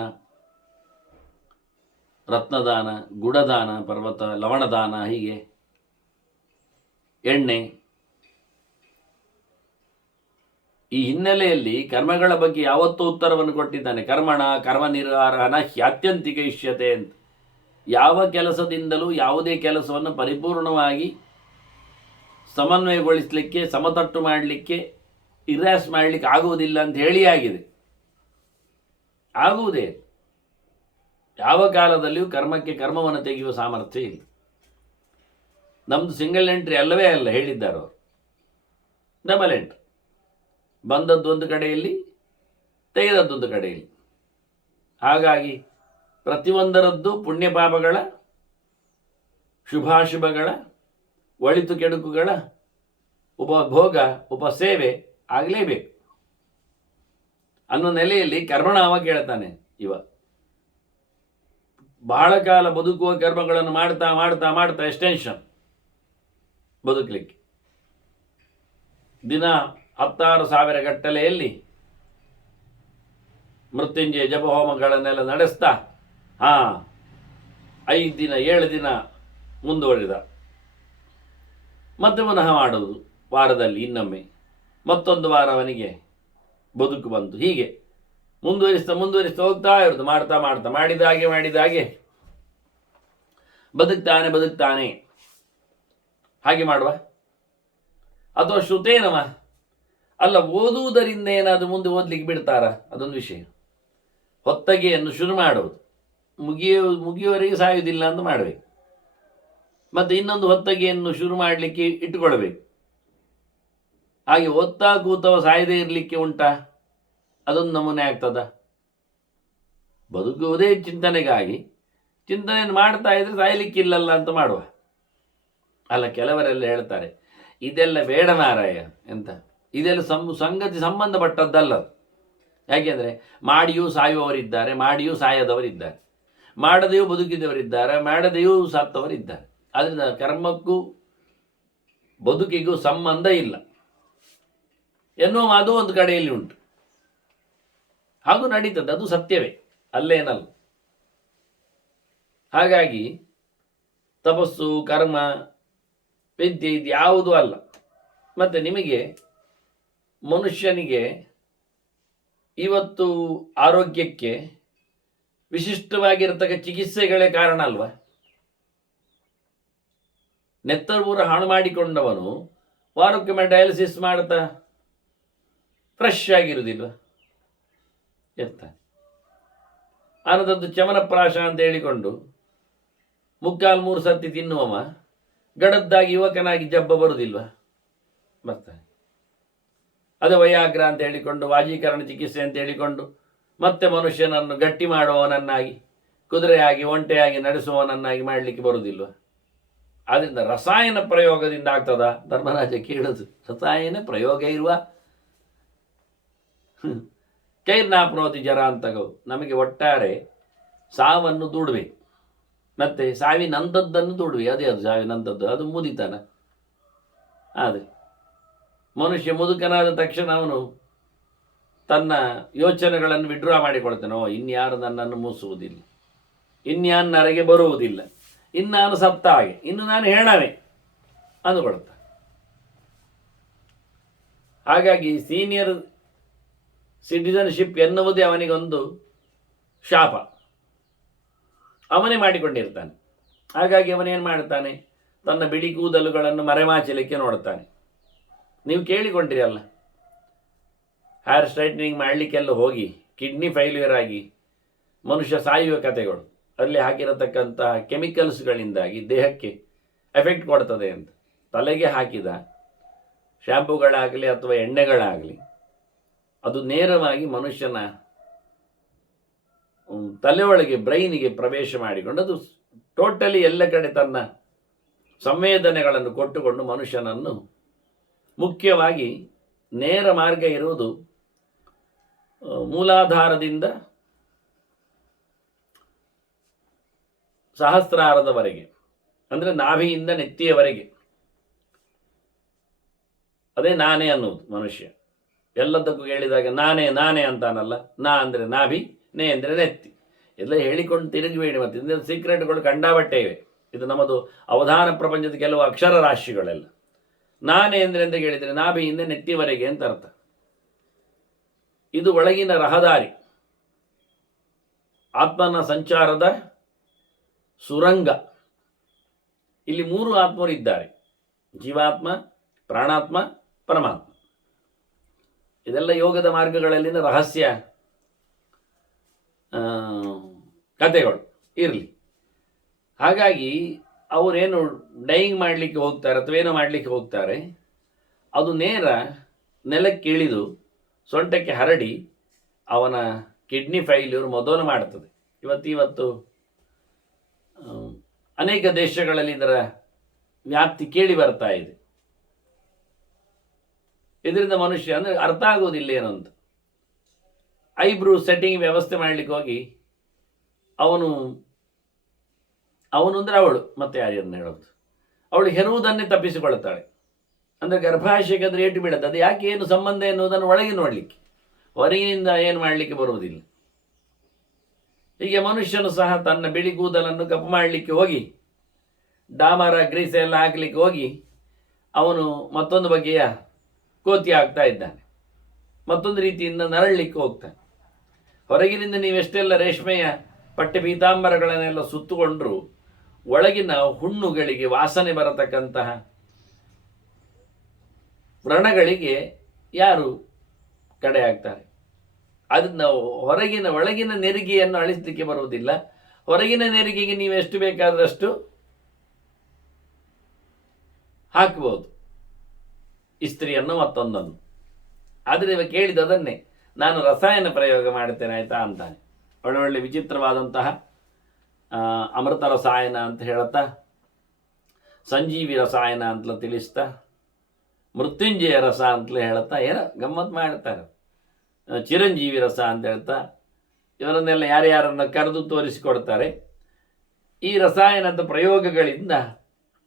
ರತ್ನದಾನ, ಗುಡದಾನ, ಪರ್ವತ ಲವಣದಾನ, ಹೀಗೆ ಎಣ್ಣೆ. ಈ ಹಿನ್ನೆಲೆಯಲ್ಲಿ ಕರ್ಮಗಳ ಬಗ್ಗೆ ಯಾವತ್ತೂ ಉತ್ತರವನ್ನು ಕೊಟ್ಟಿದ್ದಾನೆ. ಕರ್ಮಣ ಕರ್ಮ ನಿರ್ವಾಹನ ಹ್ಯಾತ್ಯಂತಿಕ ಇಷ್ಯತೆ ಅಂತ. ಯಾವ ಕೆಲಸದಿಂದಲೂ ಯಾವುದೇ ಕೆಲಸವನ್ನು ಪರಿಪೂರ್ಣವಾಗಿ ಸಮನ್ವಯಗೊಳಿಸಲಿಕ್ಕೆ, ಸಮತಟ್ಟು ಮಾಡಲಿಕ್ಕೆ, ಇರಾಸ್ ಮಾಡಲಿಕ್ಕೆ ಆಗುವುದಿಲ್ಲ ಅಂತ ಹೇಳಿ ಆಗಿದೆ. ಆಗುವುದೇ ಯಾವ ಕಾಲದಲ್ಲಿಯೂ ಕರ್ಮಕ್ಕೆ ಕರ್ಮವನ್ನು ತೆಗೆಯುವ ಸಾಮರ್ಥ್ಯ ಇಲ್ಲ. ನಮ್ಮದು ಸಿಂಗಲ್ ಎಂಟ್ರಿ ಅಲ್ಲವೇ ಅಲ್ಲ, ಹೇಳಿದ್ದಾರೆ ಅವರು. ಡಬಲ್ ಎಂಟ್ರಿ, ಬಂದದ್ದೊಂದು ಕಡೆಯಲ್ಲಿ, ತೆಗೆದದ್ದೊಂದು ಕಡೆಯಲ್ಲಿ. ಹಾಗಾಗಿ ಪ್ರತಿಯೊಂದರದ್ದು ಪುಣ್ಯ ಪಾಪಗಳ, ಶುಭಾಶುಭಗಳ, ಒಳಿತು ಕೆಡುಕುಗಳ ಉಪಭೋಗ, ಉಪಸೇವೆ ಆಗಲೇಬೇಕು ಅನ್ನೋ ನೆಲೆಯಲ್ಲಿ ಕರ್ಮಣಾವ ಕೇಳ್ತಾನೆ ಇವ. ಬಹಳ ಕಾಲ ಬದುಕುವ ಕರ್ಮಗಳನ್ನು ಮಾಡ್ತಾ ಮಾಡ್ತಾ ಮಾಡ್ತಾ ಎಕ್ಸ್ಟೆನ್ಷನ್ ಬದುಕಲಿಕ್ಕೆ ದಿನ 16,000 ಗಟ್ಟಲೆಯಲ್ಲಿ ಮೃತ್ಯುಂಜಯ ಜಪ ಹೋಮಗಳನ್ನೆಲ್ಲ ನಡೆಸ್ತಾ 5 ದಿನ 7 ದಿನ ಮುಂದುವರಿದ. ಮತ್ತೆ ಪುನಃ ಮಾಡುವುದು ವಾರದಲ್ಲಿ ಇನ್ನೊಮ್ಮೆ, ಮತ್ತೊಂದು ವಾರ ಅವನಿಗೆ ಬದುಕು ಬಂತು. ಹೀಗೆ ಮುಂದುವರಿಸ್ತಾ ಹೋಗ್ತಾ ಇರೋದು. ಮಾಡ್ತಾ ಮಾಡ್ತಾ ಮಾಡಿದ ಹಾಗೆ ಬದುಕ್ತಾನೆ. ಹಾಗೆ ಮಾಡುವ. ಅಥವಾ ಶ್ರುತೇನವ, ಅಲ್ಲ ಓದುವುದರಿಂದ ಏನಾದರೂ ಮುಂದೆ ಓದಲಿಕ್ಕೆ ಬಿಡ್ತಾರ? ಅದೊಂದು ವಿಷಯ. ಹೊತ್ತಗೆಯನ್ನು ಶುರು ಮಾಡುವುದು, ಮುಗಿಯುವವರೆಗೆ ಸಾಯುವುದಿಲ್ಲ ಅಂತ ಮಾಡಬೇಕು. ಮತ್ತು ಇನ್ನೊಂದು ಹೊತ್ತಗೆಯನ್ನು ಶುರು ಮಾಡಲಿಕ್ಕೆ ಇಟ್ಟುಕೊಳ್ಬೇಕು. ಹಾಗೆ ಓದ್ತಾ ಕೂತವ ಸಾಯದೇ ಇರಲಿಕ್ಕೆ ಉಂಟಾ? ಅದೊಂದು ನಮೂನೆ ಆಗ್ತದ? ಬದುಕುವುದೇ ಚಿಂತನೆಗಾಗಿ, ಚಿಂತನೆಯನ್ನು ಮಾಡ್ತಾ ಇದ್ರೆ ಸಾಯಲಿಕ್ಕಿಲ್ಲಲ್ಲ ಅಂತ ಮಾಡುವ. ಅಲ್ಲ, ಕೆಲವರೆಲ್ಲ ಹೇಳ್ತಾರೆ ಇದೆಲ್ಲ ಬೇಡ ಮಾರಾಯ, ಎಂತ ಇದೆಲ್ಲ ಸಂಗತಿ ಸಂಬಂಧಪಟ್ಟದ್ದಲ್ಲ. ಯಾಕೆಂದರೆ ಮಾಡಿಯೂ ಸಾಯುವವರಿದ್ದಾರೆ, ಮಾಡಿಯೂ ಸಾಯದವರಿದ್ದಾರೆ, ಮಾಡದೆಯೂ ಬದುಕಿದವರಿದ್ದಾರೆ, ಮಾಡದೆಯೂ ಸತ್ತವರಿದ್ದಾರೆ. ಅದರಿಂದ ಕರ್ಮಕ್ಕೂ ಬದುಕಿಗೂ ಸಂಬಂಧ ಇಲ್ಲ ಎನ್ನುವ ಅದು ಒಂದು ಕಡೆಯಲ್ಲಿ ಉಂಟು. ಹಾಗೂ ನಡೀತದೆ, ಅದು ಸತ್ಯವೇ, ಅಲ್ಲೇನಲ್ಲ. ಹಾಗಾಗಿ ತಪಸ್ಸು, ಕರ್ಮ, ವಿದ್ಯೆ ಇದು ಯಾವುದೂ ಅಲ್ಲ. ಮತ್ತು ನಿಮಗೆ ಮನುಷ್ಯನಿಗೆ ಇವತ್ತು ಆರೋಗ್ಯಕ್ಕೆ ವಿಶಿಷ್ಟವಾಗಿರತಕ್ಕ ಚಿಕಿತ್ಸೆಗಳೇ ಕಾರಣ ಅಲ್ವಾ? ನೆತ್ತರೂರ ಹಾಳು ಮಾಡಿಕೊಂಡವನು ವಾರಕ್ಕೊಮ್ಮೆ ಡಯಾಲಿಸಿಸ್ ಮಾಡ್ತಾ ಫ್ರೆಶ್ ಆಗಿರುವುದಿಲ್ವ? ಎಂತ ಅನ್ನದದ್ದು ಚಮನಪ್ರಾಶ ಅಂತ ಹೇಳಿಕೊಂಡು 3 ಸರ್ತಿ ತಿನ್ನುವವ ಗಡದ್ದಾಗಿ ಯುವಕನಾಗಿ ಜಬ್ಬ ಬರುವುದಿಲ್ವ? ಬರ್ತಾನೆ. ಅದೇ ವಯಾಗ್ರ ಅಂತ ಹೇಳಿಕೊಂಡು, ವಾಜೀಕರಣ ಚಿಕಿತ್ಸೆ ಅಂತ ಹೇಳಿಕೊಂಡು ಮತ್ತೆ ಮನುಷ್ಯನನ್ನು ಗಟ್ಟಿ ಮಾಡುವವನನ್ನಾಗಿ, ಕುದುರೆಯಾಗಿ ಒಂಟೆಯಾಗಿ ನಡೆಸುವವನನ್ನಾಗಿ ಮಾಡಲಿಕ್ಕೆ ಬರುವುದಿಲ್ವ? ಆದ್ದರಿಂದ ರಸಾಯನ ಪ್ರಯೋಗದಿಂದ ಆಗ್ತದ? ಧರ್ಮರಾಜ ಕೇಳುದು, ರಸಾಯನ ಪ್ರಯೋಗ ಇರುವ ಕೈರ್ನಾಪ್ನೋತಿ ಜರ ಅಂತಗವು. ನಮಗೆ ಒಟ್ಟಾರೆ ಸಾವನ್ನು ದೂಡಬೇಕು, ಮತ್ತೆ ಸಾವಿನಂಥದ್ದನ್ನು ದೂಡ್ವಿ. ಅದೇ ಅದು ಸಾವಿನಂಥದ್ದು, ಅದು ಮುದಿತನ. ಅದೇ ಮನುಷ್ಯ ಮುದುಕನಾದ ತಕ್ಷಣ ಅವನು ತನ್ನ ಯೋಚನೆಗಳನ್ನು ವಿಡ್ರಾ ಮಾಡಿಕೊಳ್ತಾನೆ. ಇನ್ಯಾರು ನನ್ನನ್ನು ಮೂಸುವುದಿಲ್ಲ, ಇನ್ಯಾರು ನರೆಗೆ ಬರುವುದಿಲ್ಲ, ಇನ್ನು ನಾನು ಸತ್ತ ಹಾಗೆ, ಇನ್ನು ನಾನು ಹೆಣವೇ ಅಂದುಕೊಳ್ತ. ಹಾಗಾಗಿ ಸೀನಿಯರ್ ಸಿಟಿಸನ್ಶಿಪ್ ಎನ್ನುವುದೇ ಅವನಿಗೊಂದು ಶಾಪ, ಅವನೇ ಮಾಡಿಕೊಂಡಿರ್ತಾನೆ. ಹಾಗಾಗಿ ಅವನೇನು ಮಾಡ್ತಾನೆ, ತನ್ನ ಬಿಡಿ ಕೂದಲುಗಳನ್ನು ಮರೆಮಾಚಲಿಕ್ಕೆ ನೋಡ್ತಾನೆ. ನೀವು ಕೇಳಿಕೊಂಡಿರಿ ಅಲ್ಲ, ಹೇರ್ ಸ್ಟ್ರೈಟ್ನಿಂಗ್ ಮಾಡಲಿಕ್ಕೆಲ್ಲ ಹೋಗಿ ಕಿಡ್ನಿ ಫೈಲ್ಯೂರ್ ಆಗಿ ಮನುಷ್ಯ ಸಾಯುವ ಕಥೆಗಳು, ಅಲ್ಲಿ ಹಾಕಿರತಕ್ಕಂತಹ ಕೆಮಿಕಲ್ಸ್ಗಳಿಂದಾಗಿ ದೇಹಕ್ಕೆ ಎಫೆಕ್ಟ್ ಕೊಡ್ತದೆ ಅಂತ. ತಲೆಗೆ ಹಾಕಿದ ಶ್ಯಾಂಪುಗಳಾಗಲಿ ಅಥವಾ ಎಣ್ಣೆಗಳಾಗಲಿ ಅದು ನೇರವಾಗಿ ಮನುಷ್ಯನ ತಲೆಯೊಳಗೆ ಬ್ರೈನಿಗೆ ಪ್ರವೇಶ ಮಾಡಿಕೊಂಡು ಅದು ಟೋಟಲಿ ಎಲ್ಲ ಕಡೆ ತನ್ನ ಸಂವೇದನೆಗಳನ್ನು ಕೊಟ್ಟುಕೊಂಡು ಮನುಷ್ಯನನ್ನು, ಮುಖ್ಯವಾಗಿ ನೇರ ಮಾರ್ಗ ಇರುವುದು ಮೂಲಾಧಾರದಿಂದ ಸಹಸ್ರಾರದವರೆಗೆ, ಅಂದರೆ ನಾಭಿಯಿಂದ ನೆತ್ತಿಯವರೆಗೆ. ಅದೇ ನಾನೇ ಅನ್ನುವುದು ಮನುಷ್ಯ. ಎಲ್ಲದಕ್ಕೂ ಹೇಳಿದಾಗ ನಾನೇ ನಾನೇ ಅಂತಾನಲ್ಲ. ನಾ ಅಂದರೆ ನಾಭಿ, ನೇ ಅಂದರೆ ನೆತ್ತಿ. ಎಲ್ಲ ಹೇಳಿಕೊಂಡು ತಿರುಗಬೇಡಿ. ಮತ್ತು ಇದರ ಸೀಕ್ರೆಟ್ಗಳು ಕಂಡಾಬಟ್ಟೆ ಇವೆ. ಇದು ನಮ್ಮದು ಅವಧಾನ ಪ್ರಪಂಚದ ಕೆಲವು ಅಕ್ಷರ ರಾಶಿಗಳೆಲ್ಲ. ನಾನೇ ಅಂದರೆ ಅಂತ ಹೇಳಿದರೆ ನಾಭಿಯಿಂದ ನೆತ್ತಿವರೆಗೆ ಅಂತ ಅರ್ಥ. ಇದು ಒಳಗಿನ ರಹದಾರಿ, ಆತ್ಮನ ಸಂಚಾರದ ಸುರಂಗ. ಇಲ್ಲಿ 3 ಆತ್ಮರು ಇದ್ದಾರೆ: ಜೀವಾತ್ಮ, ಪ್ರಾಣಾತ್ಮ, ಪರಮಾತ್ಮ. ಇದೆಲ್ಲ ಯೋಗದ ಮಾರ್ಗಗಳಲ್ಲಿನ ರಹಸ್ಯ ಕಥೆಗಳು ಇರಲಿ. ಹಾಗಾಗಿ ಅವರೇನು ಡೈಯಿಂಗ್ ಮಾಡಲಿಕ್ಕೆ ಹೋಗ್ತಾರೆ ಅಥವಾ ಏನೋ ಮಾಡಲಿಕ್ಕೆ ಹೋಗ್ತಾರೆ, ಅದು ನೇರ ನೆಲಕ್ಕಿಳಿದು ಸೊಂಟಕ್ಕೆ ಹರಡಿ ಅವನ ಕಿಡ್ನಿ ಫೈಲ್ಯೂರ್ ಮೊದಲು ಮಾಡ್ತದೆ. ಇವತ್ತು ಅನೇಕ ದೇಶಗಳಲ್ಲಿ ಇದರ ವ್ಯಾಪ್ತಿ ಕೇಳಿ ಬರ್ತಾ ಇದೆ. ಇದರಿಂದ ಮನುಷ್ಯ ಅಂದರೆ ಅರ್ಥ ಆಗೋದಿಲ್ಲ ಏನು ಅಂತ. ಐಬ್ರೂ ಸೆಟ್ಟಿಂಗ್ ವ್ಯವಸ್ಥೆ ಮಾಡಲಿಕ್ಕೆ ಹೋಗಿ ಅವನು ಅಂದರೆ ಅವಳು, ಮತ್ತೆ ಯಾರ್ಯಾರನ್ನ ಹೇಳೋದು, ಅವಳು ಹೆರುವುದನ್ನೇ ತಪ್ಪಿಸಿಕೊಳ್ಳುತ್ತಾಳೆ. ಅಂದರೆ ಗರ್ಭಾಶಯಕ್ಕೆ ಅದ್ರ ಏಟು ಬೀಳುತ್ತೆ. ಅದು ಯಾಕೆ, ಏನು ಸಂಬಂಧ ಎನ್ನುವುದನ್ನು ಒಳಗೆ ನೋಡಲಿಕ್ಕೆ, ಹೊರಗಿನಿಂದ ಏನು ಮಾಡಲಿಕ್ಕೆ ಬರುವುದಿಲ್ಲ. ಹೀಗೆ ಮನುಷ್ಯನು ಸಹ ತನ್ನ ಬಿಳಿ ಕೂದಲನ್ನು ಕಪ್ಪು ಮಾಡಲಿಕ್ಕೆ ಹೋಗಿ, ಡಾಮರ ಗ್ರೀಸ್ ಎಲ್ಲ ಹಾಕಲಿಕ್ಕೆ ಹೋಗಿ ಅವನು ಮತ್ತೊಂದು ಬಗೆಯ ಕೋತಿ ಆಗ್ತಾ ಇದ್ದಾನೆ, ಮತ್ತೊಂದು ರೀತಿಯಿಂದ ನರಳಲಿಕ್ಕೆ ಹೋಗ್ತಾನೆ. ಹೊರಗಿನಿಂದ ನೀವೆಷ್ಟೆಲ್ಲ ರೇಷ್ಮೆಯ ಪಟ್ಟೆ ಪೀತಾಂಬರಗಳನ್ನೆಲ್ಲ ಸುತ್ತುಕೊಂಡ್ರೂ ಒಳಗಿನ ಹುಣ್ಣುಗಳಿಗೆ ವಾಸನೆ ಬರತಕ್ಕಂತಹ ವ್ರಣಗಳಿಗೆ ಯಾರು ಕಡೆ ಆಗ್ತಾರೆ? ಅದನ್ನ ಒಳಗಿನ ನೆರಿಗೆಯನ್ನು ಅಳಿಸಲಿಕ್ಕೆ ಬರುವುದಿಲ್ಲ. ಹೊರಗಿನ ನೆರಿಗೆಗೆ ನೀವು ಎಷ್ಟು ಬೇಕಾದಷ್ಟು ಹಾಕಬಹುದು, ಇಸ್ತ್ರಿಯನ್ನು ಮತ್ತೊಂದನ್ನು. ಆದರೆ ಇವ ಕೇಳಿದದನ್ನೇ ನಾನು ರಸಾಯನ ಪ್ರಯೋಗ ಮಾಡ್ತೇನೆ ಆಯ್ತಾ ಅಂತಾನೆ. ಒಳ್ಳೆ ವಿಚಿತ್ರವಾದಂತಹ ಅಮೃತ ರಸಾಯನ ಅಂತ ಹೇಳುತ್ತಾ, ಸಂಜೀವಿ ರಸಾಯನ ಅಂತಲೂ ತಿಳಿಸ್ತಾ, ಮೃತ್ಯುಂಜಯ ರಸ ಅಂತಲೇ ಹೇಳುತ್ತಾ ಏನೋ ಗಮ್ಮತ್ತು ಮಾಡ್ತಾರೆ. ಚಿರಂಜೀವಿ ರಸ ಅಂತ ಹೇಳ್ತಾ ಇವರನ್ನೆಲ್ಲ ಯಾರ್ಯಾರನ್ನು ಕರೆದು ತೋರಿಸಿಕೊಡ್ತಾರೆ. ಈ ರಸಾಯನದ ಪ್ರಯೋಗಗಳಿಂದ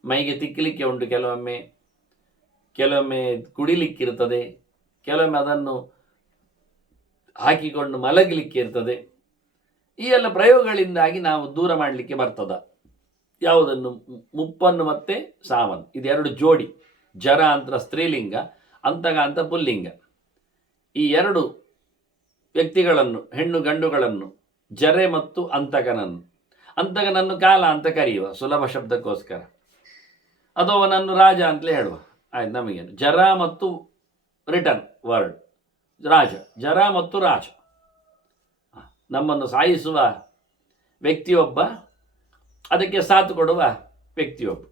ಮೈಗೆ ತಿಕ್ಕಲಿಕ್ಕೆ ಉಂಟು, ಕೆಲವೊಮ್ಮೆ ಕುಡಿಲಿಕ್ಕಿರ್ತದೆ, ಕೆಲವೊಮ್ಮೆ ಅದನ್ನು ಹಾಕಿಕೊಂಡು ಮಲಗಲಿಕ್ಕೆ ಇರ್ತದೆ. ಈ ಎಲ್ಲ ಪ್ರಯೋಗಗಳಿಂದಾಗಿ ನಾವು ದೂರ ಮಾಡಲಿಕ್ಕೆ ಬರ್ತದ. ಯಾವುದನ್ನು? ಮುಪ್ಪನ್ನು ಮತ್ತು ಸಾವನ್ನು, ಇದೆರಡು ಜೋಡಿ. ಜರ ಅಂತ ಸ್ತ್ರೀಲಿಂಗ, ಅಂತಗ ಅಂತ ಪುಲ್ಲಿಂಗ. ಈ ಎರಡು ವ್ಯಕ್ತಿಗಳನ್ನು, ಹೆಣ್ಣು ಗಂಡುಗಳನ್ನು, ಜರೆ ಮತ್ತು ಅಂತಗನನ್ನು ಕಾಲ ಅಂತ ಕರೆಯುವ ಸುಲಭ ಶಬ್ದಕ್ಕೋಸ್ಕರ. ಅದು ಅವನನ್ನು ರಾಜ ಅಂತಲೇ ಹೇಳುವ. ಆಯ್ತು, ನಮಗೇನು ಜರ ಮತ್ತು ರಿಟರ್ನ್ ವರ್ಡ್ ರಾಜ, ಜರ ಮತ್ತು ರಾಜ. ನಮ್ಮನ್ನು ಸಾಯಿಸುವ ವ್ಯಕ್ತಿಯೊಬ್ಬ, ಅದಕ್ಕೆ ಸಾಥ್ ಕೊಡುವ ವ್ಯಕ್ತಿಯೊಬ್ಬ.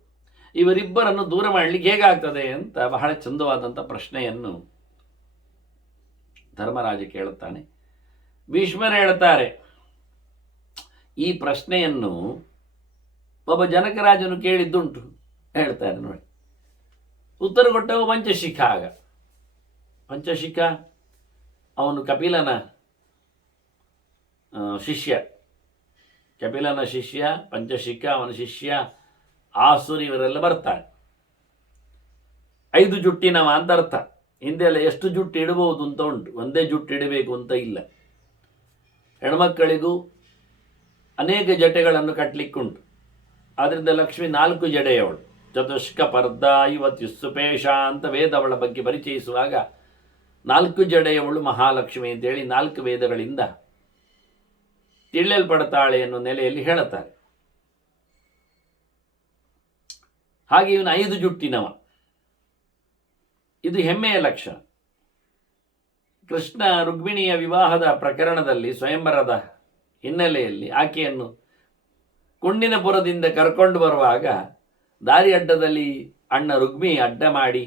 ಇವರಿಬ್ಬರನ್ನು ದೂರ ಮಾಡಲಿಕ್ಕೆ ಹೇಗಾಗ್ತದೆ ಅಂತ ಬಹಳ ಚಂದವಾದಂಥ ಪ್ರಶ್ನೆಯನ್ನು ಧರ್ಮರಾಜ ಕೇಳುತ್ತಾನೆ. ಭೀಷ್ಮರು ಹೇಳ್ತಾರೆ, ಈ ಪ್ರಶ್ನೆಯನ್ನು ಒಬ್ಬ ಜನಕರಾಜನು ಕೇಳಿದ್ದುಂಟು. ಹೇಳ್ತಾರೆ ನೋಡಿ, ಉತ್ತರ ಕೊಟ್ಟವ ಪಂಚಶಿಖ. ಆಗ ಪಂಚಶಿಖ ಅವನು ಕಪಿಲನ ಶಿಷ್ಯ. ಪಂಚಶಿಖ ಅವನ ಶಿಷ್ಯ. ಆಸುರಿ ಇವರೆಲ್ಲ ಬರ್ತಾರೆ. 5 ಜುಟ್ಟಿನವ ಅಂತ ಅರ್ಥ. ಹಿಂದೆಲ್ಲ ಎಷ್ಟು ಜುಟ್ಟು ಇಡಬಹುದು ಅಂತ ಉಂಟು, ಒಂದೇ ಜುಟ್ಟು ಇಡಬೇಕು ಅಂತ ಇಲ್ಲ. ಹೆಣ್ಮಕ್ಕಳಿಗೂ ಅನೇಕ ಜಟೆಗಳನ್ನು ಕಟ್ಟಲಿಕ್ಕುಂಟು. ಆದ್ದರಿಂದ ಲಕ್ಷ್ಮಿ 4 ಜಡೆಯವಳು. ಚತುಷ್ಕ ಪರ್ದ ಇವತ್ಯುಸುಪೇಶ ಅಂತ ವೇದ ಅವಳ ಬಗ್ಗೆ ಪರಿಚಯಿಸುವಾಗ 4 ಜಡೆಯವಳು ಮಹಾಲಕ್ಷ್ಮಿ ಅಂತೇಳಿ 4 ವೇದಗಳಿಂದ ತಿಳಿಯಲ್ಪಡ್ತಾಳೆ ಎನ್ನುವ ನೆಲೆಯಲ್ಲಿ ಹೇಳುತ್ತಾರೆ. ಹಾಗೆ ಇವನು 5 ಜುಟ್ಟಿನವ. ಇದು ಹೆಮ್ಮೆಯ ಲಕ್ಷಣ. ಕೃಷ್ಣ ರುಕ್ಮಿಣಿಯ ವಿವಾಹದ ಪ್ರಕರಣದಲ್ಲಿ, ಸ್ವಯಂವರದ ಹಿನ್ನೆಲೆಯಲ್ಲಿ ಆಕೆಯನ್ನು ಕುಂಡಿನಪುರದಿಂದ ಕರ್ಕೊಂಡು ಬರುವಾಗ ದಾರಿ ಅಡ್ಡದಲ್ಲಿ ಅಣ್ಣ ರುಗ್ಮಿ ಅಡ್ಡ ಮಾಡಿ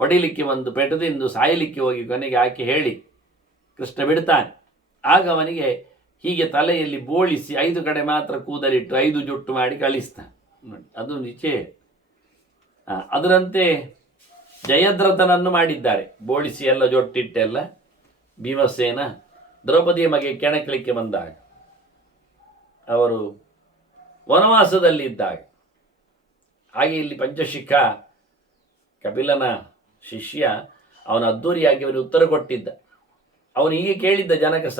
ಹೊಡಿಲಿಕ್ಕೆ ಒಂದು ಪೆಟ್ಟು ತಿಂದು ಸಾಯಲಿಕ್ಕೆ ಹೋಗಿ ಕೊನೆಗೆ ಆಕೆ ಹೇಳಿ ಕೃಷ್ಣ ಬಿಡ್ತಾನೆ. ಆಗ ಅವನಿಗೆ ಹೀಗೆ ತಲೆಯಲ್ಲಿ ಬೋಳಿಸಿ 5 ಕಡೆ ಮಾತ್ರ ಕೂದಲಿಟ್ಟು 5 ಜುಟ್ಟು ಮಾಡಿ ಕಳಿಸ್ತಾನೆ. ಅದು ನಿಚೆ. ಅದರಂತೆ ಜಯದ್ರಥನನ್ನು ಮಾಡಿದ್ದಾರೆ, ಬೋಳಿಸಿ ಎಲ್ಲ ಜೊಟ್ಟಿಟ್ಟೆಲ್ಲ. ಭೀಮಸೇನ ದ್ರೌಪದಿಯ ಮಗೆ ಕೆಣಕಲಿಕ್ಕೆ ಬಂದಾಗ, ಅವರು ವನವಾಸದಲ್ಲಿದ್ದಾಗ. ಹಾಗೆ ಇಲ್ಲಿ ಪಂಚಶಿಖ ಕಪಿಲನ ಶಿಷ್ಯ ಅವನ ಅದ್ದೂರಿಯಾಗಿ ಅವನಿಗೆ ಉತ್ತರ ಕೊಟ್ಟಿದ್ದ. ಅವನು ಹೀಗೆ ಕೇಳಿದ್ದ ಜನಕಸ.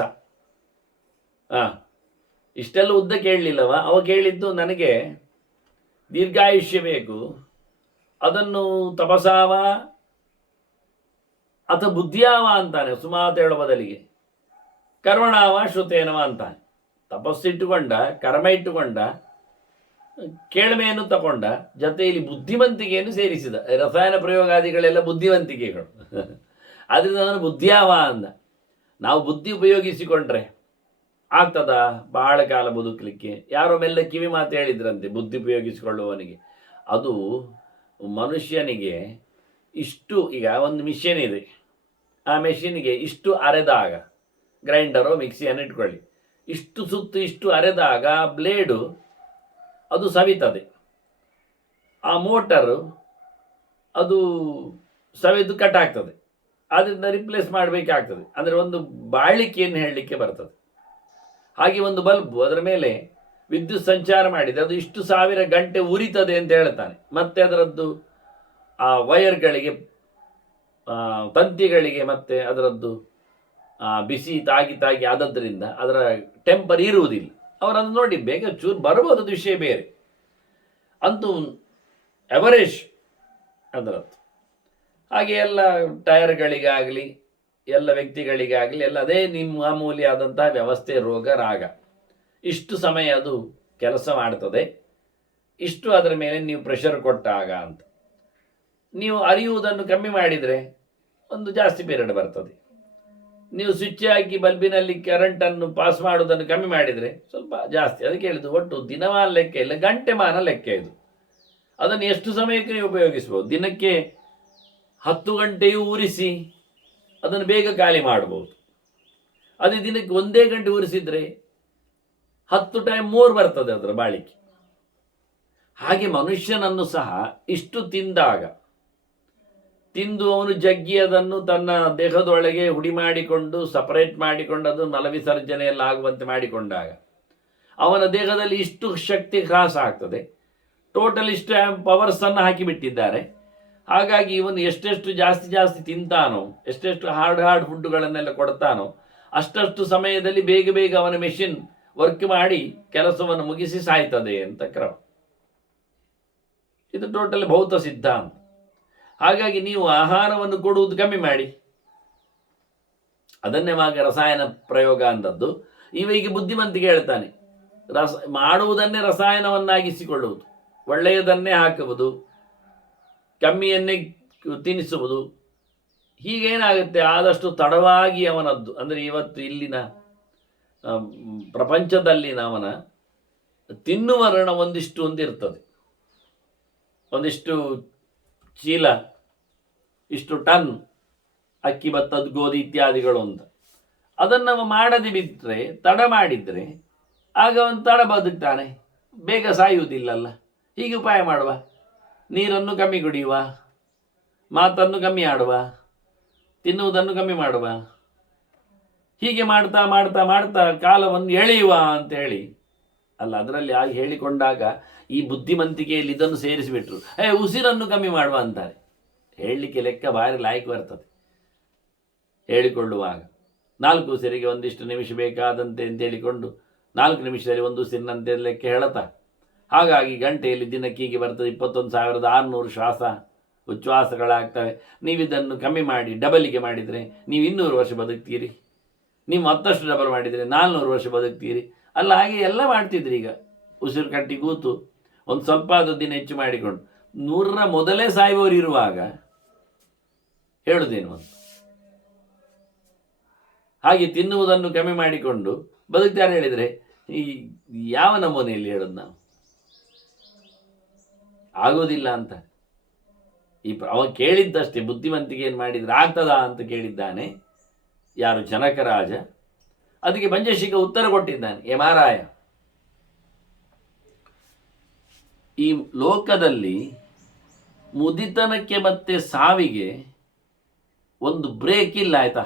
ಇಷ್ಟೆಲ್ಲ ಉದ್ದ ಕೇಳಲಿಲ್ಲವ. ಅವ ಕೇಳಿದ್ದು, ನನಗೆ ದೀರ್ಘಾಯುಷ್ಯ ಬೇಕು, ಅದನ್ನು ತಪಸಾವ ಅಥವಾ ಬುದ್ಧಿಯಾವ ಅಂತಾನೆ. ಸುಮಾತ ಹೇಳೋ ಬದಲಿಗೆ ಕರ್ಮಣಾವ ಶ್ರುತೇನವ ಅಂತಾನೆ. ತಪಸ್ಸಿಟ್ಟುಕೊಂಡ, ಕರ್ಮ ಇಟ್ಟುಕೊಂಡ, ಕೇಳ್ಮೆಯನ್ನು ತಗೊಂಡ, ಜೊತೆಯಲ್ಲಿ ಬುದ್ಧಿವಂತಿಕೆಯನ್ನು ಸೇರಿಸಿದ. ರಸಾಯನ ಪ್ರಯೋಗಾದಿಗಳೆಲ್ಲ ಬುದ್ಧಿವಂತಿಕೆಗಳು. ಅದರಿಂದ ಅವನು ಬುದ್ಧಿಯಾವ ಅಂದ. ನಾವು ಬುದ್ಧಿ ಉಪಯೋಗಿಸಿಕೊಂಡ್ರೆ ಆಗ್ತದ ಬಹಳ ಕಾಲ ಬದುಕಲಿಕ್ಕೆ. ಯಾರೋ ಮೆಲ್ಲ ಕಿವಿ ಮಾತು ಹೇಳಿದ್ರಂತೆ ಬುದ್ಧಿ ಉಪಯೋಗಿಸಿಕೊಳ್ಳುವವನಿಗೆ. ಅದು ಮನುಷ್ಯನಿಗೆ ಇಷ್ಟು, ಈಗ ಒಂದು ಮಿಷಿನ್ ಇದೆ, ಆ ಮೆಷಿನ್ಗೆ ಇಷ್ಟು ಅರೆದಾಗ, ಗ್ರೈಂಡರೋ ಮಿಕ್ಸಿಯನ್ನು ಇಟ್ಕೊಳ್ಳಿ, ಇಷ್ಟು ಸುತ್ತು ಇಷ್ಟು ಅರೆದಾಗ ಬ್ಲೇಡು ಅದು ಸವಿತದೆ. ಆ ಮೋಟರು ಅದು ಸವೆದು ಕಟ್ ಆಗ್ತದೆ. ಆದ್ದರಿಂದ ರಿಪ್ಲೇಸ್ ಮಾಡಬೇಕಾಗ್ತದೆ. ಅಂದರೆ ಒಂದು ಬಾಳಿಕೆಯನ್ನು ಹೇಳಲಿಕ್ಕೆ ಬರ್ತದೆ. ಹಾಗೆ ಒಂದು ಬಲ್ಬು, ಅದರ ಮೇಲೆ ವಿದ್ಯುತ್ ಸಂಚಾರ ಮಾಡಿದೆ, ಅದು ಇಷ್ಟು 1000 ಗಂಟೆ ಉರಿತದೆ ಅಂತ ಹೇಳ್ತಾನೆ. ಮತ್ತೆ ಅದರದ್ದು ಆ ವೈರ್ಗಳಿಗೆ, ತಂತಿಗಳಿಗೆ ಮತ್ತೆ ಅದರದ್ದು ಬಿಸಿ ತಾಗಿ ಆದದ್ರಿಂದ ಅದರ ಟೆಂಪರ್ ಇರುವುದಿಲ್ಲ. ಅವರನ್ನು ನೋಡಿ ಬೇಗ ಚೂರು ಬರ್ಬೋದು, ಅದು ವಿಷಯ ಬೇರೆ. ಅಂತೂ ಎವರೇಜ್ ಅದರದ್ದು. ಹಾಗೆ ಎಲ್ಲ ಟೈರ್ಗಳಿಗಾಗಲಿ ಎಲ್ಲ ವ್ಯಕ್ತಿಗಳಿಗಾಗಲಿ ಎಲ್ಲ ಅದೇ ನಿಮ್ಮ ಮಾಮೂಲಿಯಾದಂತಹ ವ್ಯವಸ್ಥೆ, ರೋಗ ರಾಗ. ಇಷ್ಟು ಸಮಯ ಅದು ಕೆಲಸ ಮಾಡ್ತದೆ, ಇಷ್ಟು ಅದರ ಮೇಲೆ ನೀವು ಪ್ರೆಷರ್ ಕೊಟ್ಟಾಗ ಅಂತ. ನೀವು ಅರಿಯುವುದನ್ನು ಕಮ್ಮಿ ಮಾಡಿದರೆ ಒಂದು ಜಾಸ್ತಿ ಪೀರಿಯಡ್ ಬರ್ತದೆ. ನೀವು ಸ್ವಿಚ್ ಹಾಕಿ ಬಲ್ಬಿನಲ್ಲಿ ಕರೆಂಟನ್ನು ಪಾಸ್ ಮಾಡುವುದನ್ನು ಕಮ್ಮಿ ಮಾಡಿದರೆ ಸ್ವಲ್ಪ ಜಾಸ್ತಿ. ಅದಕ್ಕೆ ಹೇಳಿದ್ದು ಒಟ್ಟು ದಿನಮಾನ ಲೆಕ್ಕ ಇಲ್ಲ, ಗಂಟೆ ಮಾನ ಲೆಕ್ಕ ಇದು. ಅದನ್ನು ಎಷ್ಟು ಸಮಯಕ್ಕೆ ನೀವು ಉಪಯೋಗಿಸ್ಬೋದು. ದಿನಕ್ಕೆ 10 ಗಂಟೆಯೂ ಉರಿಸಿ ಅದನ್ನು ಬೇಗ ಖಾಲಿ ಮಾಡ್ಬೋದು. ಅದೇ ದಿನಕ್ಕೆ 1 ಗಂಟೆ ಉರಿಸಿದರೆ 10 ಟೈಮ್ 3 ಬರ್ತದೆ ಅದರ ಬಾಳಿಕೆ. ಹಾಗೆ ಮನುಷ್ಯನನ್ನು ಸಹ ಇಷ್ಟು ತಿಂದು ಅವನು ಜಗ್ಗಿ ಅದನ್ನು ತನ್ನ ದೇಹದೊಳಗೆ ಹುಡಿ ಮಾಡಿಕೊಂಡು ಸಪರೇಟ್ ಮಾಡಿಕೊಂಡು ಅದು ಮಲವಿಸರ್ಜನೆ ಎಲ್ಲ ಆಗುವಂತೆ ಮಾಡಿಕೊಂಡಾಗ ಅವನ ದೇಹದಲ್ಲಿ ಇಷ್ಟು ಶಕ್ತಿ ಹ್ರಾಸ ಆಗ್ತದೆ. ಟೋಟಲ್ ಇಷ್ಟು ಪವರ್ಸನ್ನು ಹಾಕಿಬಿಟ್ಟಿದ್ದಾರೆ. ಹಾಗಾಗಿ ಇವನು ಎಷ್ಟೆಷ್ಟು ಜಾಸ್ತಿ ತಿಂತಾನೋ, ಎಷ್ಟೆಷ್ಟು ಹಾರ್ಡ್ ಫುಡ್ಡುಗಳನ್ನೆಲ್ಲ ಕೊಡ್ತಾನೋ, ಅಷ್ಟಷ್ಟು ಸಮಯದಲ್ಲಿ ಬೇಗ ಅವನ ಮೆಷಿನ್ ವರ್ಕ್ ಮಾಡಿ ಕೆಲಸವನ್ನು ಮುಗಿಸಿ ಸಾಯ್ತದೆ ಅಂತ ಕ್ರಮ. ಇದು ಟೋಟಲ್ ಭೌತ ಸಿದ್ಧಾಂತ. ಹಾಗಾಗಿ ನೀವು ಆಹಾರವನ್ನು ಕೊಡುವುದು ಕಮ್ಮಿ ಮಾಡಿ. ಅದನ್ನೇ ರಸಾಯನ ಪ್ರಯೋಗ ಅಂದದ್ದು. ಈಗ ಬುದ್ಧಿವಂತಿಕೆ ಹೇಳ್ತಾನೆ, ಮಾಡುವುದನ್ನೇ ರಸಾಯನವನ್ನಾಗಿಸಿಕೊಳ್ಳುವುದು, ಒಳ್ಳೆಯದನ್ನೇ ಹಾಕುವುದು, ಕಮ್ಮಿಯನ್ನೇ ತಿನ್ನಿಸುವುದು. ಹೀಗೇನಾಗುತ್ತೆ, ಆದಷ್ಟು ತಡವಾಗಿ ಅವನದ್ದು, ಅಂದರೆ ಇವತ್ತು ಇಲ್ಲಿನ ಪ್ರಪಂಚದಲ್ಲಿನ ಅವನ ತಿನ್ನುವ ಋಣ ಒಂದಿರ್ತದೆ. ಒಂದಿಷ್ಟು ಚೀಲ, ಇಷ್ಟು ಟನ್ ಅಕ್ಕಿ, ಭತ್ತದ, ಗೋಧಿ ಇತ್ಯಾದಿಗಳು ಅಂತ. ಅದನ್ನು ಮಾಡದೆ ಬಿಟ್ಟರೆ, ತಡ ಮಾಡಿದರೆ ಆಗ ಅವನು ತಡ ಬದುಕ್ತಾನೆ, ಬೇಗ ಸಾಯುವುದಿಲ್ಲಲ್ಲ. ಹೀಗೆ ಉಪಾಯ ಮಾಡುವ, ನೀರನ್ನು ಕಮ್ಮಿ ಕುಡಿಯುವ, ಮಾತನ್ನು ಕಮ್ಮಿ ಆಡುವ, ತಿನ್ನುವುದನ್ನು ಕಮ್ಮಿ ಮಾಡುವ. ಹೀಗೆ ಮಾಡ್ತಾ ಕಾಲವನ್ನು ಎಳೆಯುವ ಅಂತೇಳಿ ಅಲ್ಲ. ಅದರಲ್ಲಿ ಆಗಿ ಹೇಳಿಕೊಂಡಾಗ ಈ ಬುದ್ಧಿವಂತಿಕೆಯಲ್ಲಿ ಇದನ್ನು ಸೇರಿಸಿಬಿಟ್ರು. ಉಸಿರನ್ನು ಕಮ್ಮಿ ಮಾಡುವ ಅಂತಾರೆ. ಹೇಳಲಿಕ್ಕೆ ಲೆಕ್ಕ ಭಾರಿ ಲಾಯ್ಕ್ ಬರ್ತದೆ. ಹೇಳಿಕೊಳ್ಳುವಾಗ 4 ಉಸಿರಿಗೆ ಒಂದಿಷ್ಟು ನಿಮಿಷ ಬೇಕಾದಂತೆ ಅಂತ ಹೇಳಿಕೊಂಡು 4 ನಿಮಿಷದಲ್ಲಿ 1 ಉಸಿರಿನಂತೆ ಲೆಕ್ಕ ಹೇಳತ್ತಾ. ಹಾಗಾಗಿ ಗಂಟೆಯಲ್ಲಿ ದಿನಕ್ಕೆ ಹೀಗೆ ಬರ್ತದೆ 21,600 ಶ್ವಾಸ ಉಚ್ಛ್ವಾಸಗಳಾಗ್ತವೆ. ನೀವಿದನ್ನು ಕಮ್ಮಿ ಮಾಡಿ ಡಬಲಿಗೆ ಮಾಡಿದರೆ ನೀವು 200 ವರ್ಷ ಬದುಕ್ತೀರಿ. ನೀವು ಮತ್ತಷ್ಟು ಡಬಲ್ ಮಾಡಿದರೆ 400 ವರ್ಷ ಬದುಕ್ತೀರಿ. ಅಲ್ಲ, ಹಾಗೆ ಎಲ್ಲ ಮಾಡ್ತಿದ್ರಿ. ಈಗ ಉಸಿರು ಕಟ್ಟಿ ಕೂತು ಒಂದು ಸ್ವಲ್ಪ ದಿನ ಹೆಚ್ಚು ಮಾಡಿಕೊಂಡು 100ರ ಮೊದಲೇ ಸಾಯುವವರು ಇರುವಾಗ ಹೇಳುದೇನು ಅಂತ. ಹಾಗೆ ತಿನ್ನುವುದನ್ನು ಕಮ್ಮಿ ಮಾಡಿಕೊಂಡು ಬದುಕ್ತಾರೆ ಹೇಳಿದರೆ ಈ ಯಾವ ನಮೂನೆಯಲ್ಲಿ ಹೇಳೋದು ನಾವು? ಆಗೋದಿಲ್ಲ ಅಂತ. ಅವ ಕೇಳಿದ್ದಷ್ಟೇ, ಬುದ್ಧಿವಂತಿಗೆ ಏನು ಮಾಡಿದ್ರೆ ಆಗ್ತದಾ ಅಂತ ಕೇಳಿದ್ದಾನೆ ಯಾರು, ಜನಕರಾಜ. ಅದಕ್ಕೆ ಪಂಚಶಿಖ ಉತ್ತರ ಕೊಟ್ಟಿದ್ದಾನೆ, ಏ ಮಾರಾಯ, ಈ ಲೋಕದಲ್ಲಿ ಮುದಿತನಕ್ಕೆ ಮತ್ತೆ ಸಾವಿಗೆ ಒಂದು ಬ್ರೇಕ್ ಇಲ್ಲ ಆಯ್ತಾ.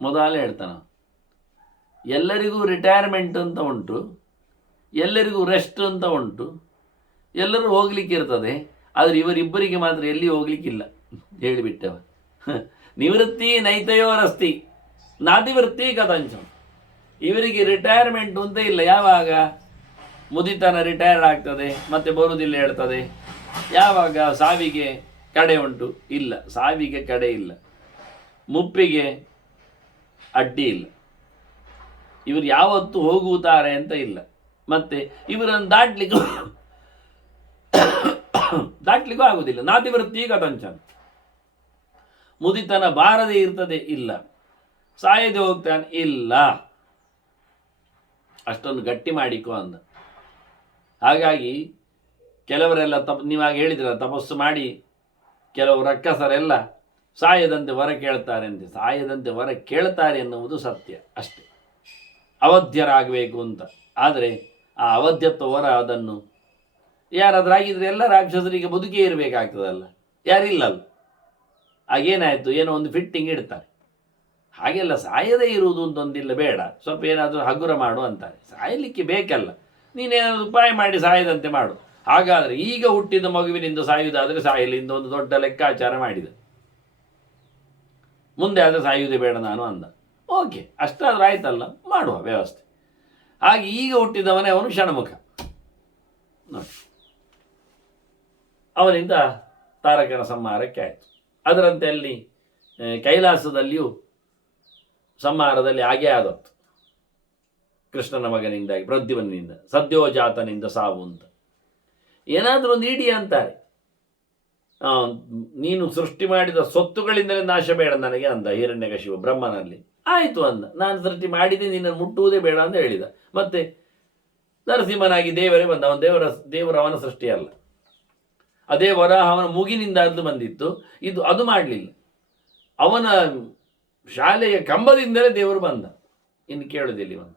ಮೊದಲೇ ಹೇಳ್ತಾನ, ಎಲ್ಲರಿಗೂ ರಿಟೈರ್ಮೆಂಟ್ ಅಂತ ಉಂಟು, ಎಲ್ಲರಿಗೂ ರೆಸ್ಟ್ ಅಂತ ಉಂಟು, ಎಲ್ಲರೂ ಹೋಗ್ಲಿಕ್ಕೆ ಇರ್ತದೆ. ಆದರೆ ಇವರಿಬ್ಬರಿಗೆ ಮಾತ್ರ ಎಲ್ಲಿ ಹೋಗ್ಲಿಕ್ಕಿಲ್ಲ ಹೇಳಿಬಿಟ್ಟವ. ನಿವೃತ್ತಿ ನೈತಯೋರಸ್ತಿ ನಾತಿವೃತ್ತಿ ಕಥಂಚಂ. ಇವರಿಗೆ ರಿಟೈರ್ಮೆಂಟ್ ಅಂತ ಇಲ್ಲ. ಯಾವಾಗ ಮುದಿತನ ರಿಟೈರ್ಡ್ ಆಗ್ತದೆ ಮತ್ತೆ ಬರುವುದಿಲ್ಲ ಹೇಳ್ತದೆ. ಯಾವಾಗ ಸಾವಿಗೆ ಕಡೆ ಉಂಟು, ಇಲ್ಲ, ಸಾವಿಗೆ ಕಡೆ ಇಲ್ಲ, ಮುಪ್ಪಿಗೆ ಅಡ್ಡಿ ಇಲ್ಲ. ಇವರು ಯಾವತ್ತು ಹೋಗುತ್ತಾರೆ ಅಂತ ಇಲ್ಲ. ಮತ್ತೆ ಇವರನ್ನು ದಾಟ್ಲಿಕ್ಕೂ ಆಗುವುದಿಲ್ಲ. ನಾತಿವೃತ್ತಿ ಕಥಂಚನ. ಮುದಿತನ ಬಾರದೆ ಇರ್ತದೆ, ಇಲ್ಲ. ಸಾಯದೆ ಹೋಗ್ತಾನೆ, ಇಲ್ಲ. ಅಷ್ಟೊಂದು ಗಟ್ಟಿ ಮಾಡಿಕೋ ಅಂದ. ಹಾಗಾಗಿ ಕೆಲವರೆಲ್ಲ ನೀವಾಗ ಹೇಳಿದ್ರಲ್ಲ, ತಪಸ್ಸು ಮಾಡಿ ಕೆಲವು ರಕ್ಕಸರೆಲ್ಲ ಸಾಯದಂತೆ ವರ ಕೇಳ್ತಾರೆ ಅಂತೆ. ಸಾಯದಂತೆ ವರ ಕೇಳ್ತಾರೆ ಎನ್ನುವುದು ಸತ್ಯ ಅಷ್ಟೆ, ಅವಧ್ಯರಾಗಬೇಕು ಅಂತ. ಆದರೆ ಆ ಅವಧ್ಯತ್ವ ವರ ಅದನ್ನು ಯಾರಾದ್ರಾಗಿದ್ರೆ ಎಲ್ಲ ರಾಕ್ಷಸರಿಗೆ ಬದುಕೇ ಇರಬೇಕಾಗ್ತದಲ್ಲ, ಯಾರಿಲ್ಲಲ್ಲ. ಆಗೇನಾಯಿತು, ಏನೋ ಒಂದು ಫಿಟ್ಟಿಂಗ್ ಇಡ್ತಾರೆ. ಹಾಗೆಲ್ಲ ಸಾಯದೇ ಇರುವುದು ಅಂತೊಂದಿಲ್ಲ, ಬೇಡ, ಸ್ವಲ್ಪ ಏನಾದರೂ ಹಗುರ ಮಾಡು ಅಂತಾರೆ. ಸಾಯಲಿಕ್ಕೆ ಬೇಕಲ್ಲ, ನೀನೇನಾದರೂ ಉಪಾಯ ಮಾಡಿ ಸಾಯದಂತೆ ಮಾಡು. ಹಾಗಾದರೆ ಈಗ ಹುಟ್ಟಿದ ಮಗುವಿನಿಂದ ಸಾಯುವುದಾದರೆ ಸಾಯಲಿ ಇಂದ ಒಂದು ದೊಡ್ಡ ಲೆಕ್ಕಾಚಾರ ಮಾಡಿದ. ಮುಂದೆ ಆದರೆ ಸಾಯುವುದೇ ಬೇಡ ನಾನು ಅಂದ. ಓಕೆ, ಅಷ್ಟಾದ್ರೂ ಆಯ್ತಲ್ಲ, ಮಾಡುವ ವ್ಯವಸ್ಥೆ. ಹಾಗೆ ಈಗ ಹುಟ್ಟಿದವನೇ ಅವನು ಷಣ್ಮುಖ ನೋಡಿ. ಅವನಿಂದ ತಾರಕನ ಸಂಹಾರಕ್ಕೆ ಆಯಿತು. ಅದರಂತೆ ಅಲ್ಲಿ ಕೈಲಾಸದಲ್ಲಿಯೂ ಸಂಹಾರದಲ್ಲಿ ಹಾಗೇ ಆದತ್ತು. ಕೃಷ್ಣನ ಮಗನಿಂದಾಗಿ, ಪ್ರದ್ಯುಮ್ನಿಂದ, ಸದ್ಯೋಜಾತನಿಂದ ಸಾವು ಅಂತ. ಏನಾದರೂ ನೀಡಿ ಅಂತಾರೆ. ನೀನು ಸೃಷ್ಟಿ ಮಾಡಿದ ಸೊತ್ತುಗಳಿಂದಲೇ ನಾಶ ಬೇಡ ನನಗೆ ಅಂದ ಹಿರಣ್ಯಕಶಿಪು ಬ್ರಹ್ಮನಲ್ಲಿ. ಆಯಿತು ಅಂದ, ನಾನು ಸೃಷ್ಟಿ ಮಾಡಿದೆ, ನಿನ್ನನ್ನು ಮುಟ್ಟುವುದೇ ಬೇಡ ಅಂತ ಹೇಳಿದ. ಮತ್ತೆ ನರಸಿಂಹನಾಗಿ ದೇವರೇ ಬಂದ. ದೇವರು ಅವನ ಸೃಷ್ಟಿಯಲ್ಲ, ಅದೇ ವರ ಅವನ ಮೂಗಿನಿಂದ ಅದು ಬಂದಿತ್ತು. ಅದು ಮಾಡಲಿಲ್ಲ. ಅವನ ಶಾಲೆಯ ಕಂಬದಿಂದಲೇ ದೇವರು ಬಂದ. ಇನ್ನು ಕೇಳುದಿಲ್ಲ ಇವನು.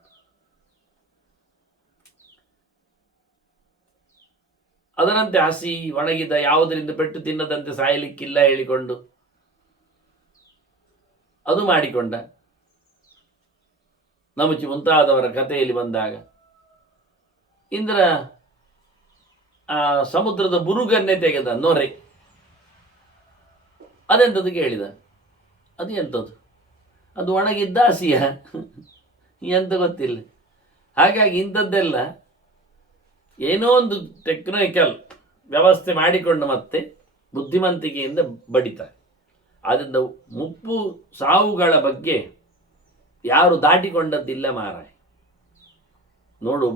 ಅದರಂತೆ ಹಸಿ ಒಣಗಿದ ಯಾವುದರಿಂದ ಪೆಟ್ಟು ತಿನ್ನದಂತೆ ಸಾಯಲಿಕ್ಕಿಲ್ಲ ಹೇಳಿಕೊಂಡು ಅದು ಮಾಡಿಕೊಂಡ. ನಮುಚಿ ಮುಂತಾದವರ ಕಥೆಯಲ್ಲಿ ಬಂದಾಗ ಇಂದ್ರ ಆ ಸಮುದ್ರದ ಬುರುಗನ್ನೇ ತೆಗೆದ, ನೊರೆ. ಅದೆಂಥದ್ದು ಕೇಳಿದ. ಅದು ಎಂಥದ್ದು? ಅದು ಒಣಗಿದ್ದ ಹಸಿಯ ಎಂತ ಗೊತ್ತಿಲ್ಲ. ಹಾಗಾಗಿ ಇಂಥದ್ದೆಲ್ಲ ಏನೋ ಒಂದು ಟೆಕ್ನಿಕಲ್ ವ್ಯವಸ್ಥೆ ಮಾಡಿಕೊಂಡು ಮತ್ತೆ ಬುದ್ಧಿವಂತಿಕೆಯಿಂದ ಬಡಿತಾರೆ. ಆದ್ದರಿಂದ ಮುಪ್ಪು ಸಾವುಗಳ ಬಗ್ಗೆ ಯಾರು ದಾಟಿಕೊಂಡದ್ದಿಲ್ಲ ಮಾರಾಯ. ನೋಡು,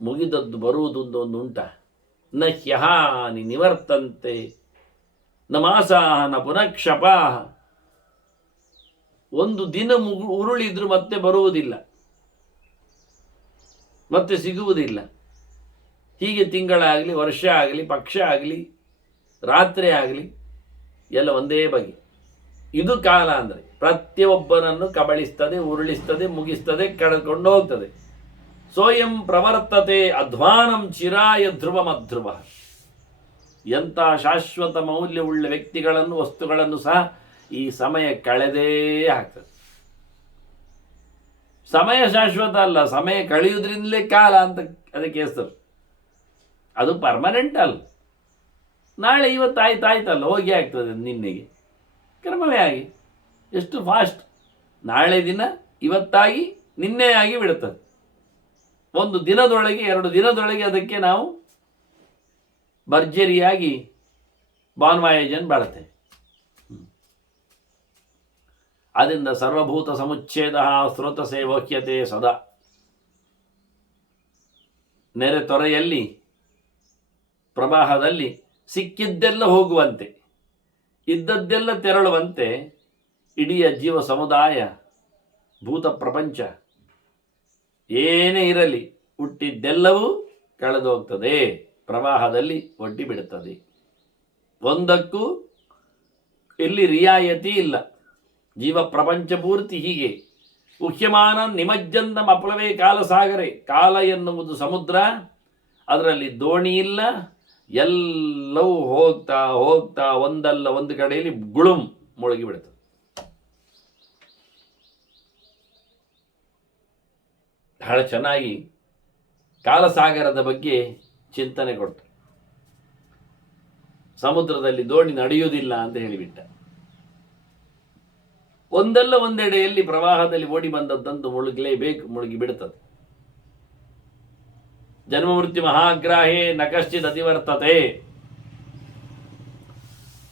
ಮುಗಿದದ್ದು ಬರುವುದೊಂದು ಉಂಟ. ನ ಹ್ಯಹಾನಿ ನಿವರ್ತಂತೆ ನ ಮಾಸಾಹ ನ ಪುನಃಕ್ಷಪಾಹ. ಒಂದು ದಿನ ಉರುಳಿದ್ರು ಮತ್ತೆ ಬರುವುದಿಲ್ಲ, ಮತ್ತೆ ಸಿಗುವುದಿಲ್ಲ. ಹೀಗೆ ತಿಂಗಳಾಗಲಿ, ವರ್ಷ ಆಗಲಿ, ಪಕ್ಷ ಆಗಲಿ, ರಾತ್ರಿ ಆಗಲಿ, ಎಲ್ಲ ಒಂದೇ ಬಗೆ. ಇದು ಕಾಲ ಅಂದರೆ ಪ್ರತಿಯೊಬ್ಬನನ್ನು ಕಬಳಿಸ್ತದೆ, ಉರುಳಿಸ್ತದೆ, ಮುಗಿಸ್ತದೆ, ಕಳೆದುಕೊಂಡು ಹೋಗ್ತದೆ. ಸೋಯಂ ಪ್ರವರ್ತತೆ ಅಧ್ವಾನಂ ಚಿರಾಯ ಧ್ರುವಮಧ್ರುವ. ಎಂಥ ಶಾಶ್ವತ ಮೌಲ್ಯವುಳ್ಳ ವ್ಯಕ್ತಿಗಳನ್ನು, ವಸ್ತುಗಳನ್ನು ಸಹ ಈ ಸಮಯ ಕಳೆದೇ ಆಗ್ತದೆ. ಸಮಯ ಶಾಶ್ವತ ಅಲ್ಲ, ಸಮಯ ಕಳೆಯುವುದರಿಂದಲೇ ಕಾಲ ಅಂತ ಅದಕ್ಕೆ ಹೆಸರು. ಅದು ಪರ್ಮನೆಂಟ್ ಅಲ್ಲ. ನಾಳೆ ಇವತ್ತು ಆಯ್ತಲ್ಲ, ಹೋಗಿ ಆಗ್ತದೆ ನಿನ್ನೆಗೆ, ಕ್ರಮವೇ ಆಗಿ. ಎಷ್ಟು ಫಾಸ್ಟ್! ನಾಳೆ ದಿನ ಇವತ್ತಾಗಿ ನಿನ್ನೆ ಆಗಿ ಬಿಡುತ್ತದೆ. ಒಂದು ದಿನದೊಳಗೆ, 2 ದಿನದೊಳಗೆ ಅದಕ್ಕೆ ನಾವು ಭರ್ಜರಿಯಾಗಿ ಬಾನ್ವಾಯಜನ್ ಬಾಳುತ್ತೇವೆ. ಆದ್ದರಿಂದ ಸರ್ವಭೂತ ಸಮುಚ್ಛೇದ ಸ್ರೋತಸೇ ವೋಕ್ಯತೆ ಸದಾ. ನೆರೆ ತೊರೆಯಲ್ಲಿ, ಪ್ರವಾಹದಲ್ಲಿ ಸಿಕ್ಕಿದ್ದೆಲ್ಲ ಹೋಗುವಂತೆ, ಇದ್ದದ್ದೆಲ್ಲ ತೆರಳುವಂತೆ ಇಡೀ ಜೀವ ಸಮುದಾಯ ಭೂತ ಪ್ರಪಂಚ ಏನೇ ಇರಲಿ ಹುಟ್ಟಿದ್ದೆಲ್ಲವೂ ಕಳೆದು ಹೋಗ್ತದೆ, ಪ್ರವಾಹದಲ್ಲಿ ಒಡ್ಡಿ ಬಿಡುತ್ತದೆ. ಒಂದಕ್ಕೂ ಇಲ್ಲಿ ರಿಯಾಯತಿ ಇಲ್ಲ. ಜೀವ ಪ್ರಪಂಚ ಪೂರ್ತಿ ಹೀಗೆ ಉಹ್ಯಮಾನ ನಿಮಜ್ಜಂತಂ ಅಪ್ಲವೇ ಕಾಲಸಾಗರೆ. ಕಾಲ ಎನ್ನುವುದು ಸಮುದ್ರ, ಅದರಲ್ಲಿ ದೋಣಿ ಇಲ್ಲ, ಎಲ್ಲವೂ ಹೋಗ್ತಾ ಹೋಗ್ತಾ ಒಂದಲ್ಲ ಒಂದು ಕಡೆಯಲ್ಲಿ ಗುಳುಂ ಮುಳುಗಿ ಬಿಡುತ್ತದೆ. ಬಹಳ ಚೆನ್ನಾಗಿ ಕಾಲಸಾಗರದ ಬಗ್ಗೆ ಚಿಂತನೆ ಕೊಟ್ಟು, ಸಮುದ್ರದಲ್ಲಿ ದೋಣಿ ನಡೆಯುವುದಿಲ್ಲ ಅಂತ ಹೇಳಿಬಿಟ್ಟ. ಒಂದಲ್ಲ ಒಂದೆಡೆಯಲ್ಲಿ ಪ್ರವಾಹದಲ್ಲಿ ಓಡಿ ಬಂದದ್ದಂತೂ ಮುಳುಗಲೇಬೇಕು, ಮುಳುಗಿ ಬಿಡುತ್ತದೆ. ಜನ್ಮ ಮೃತ್ಯು ಮಹಾಗ್ರಾಹೇ ನಕಶ್ಚಿತ್ ಅತಿವರ್ತತೆ.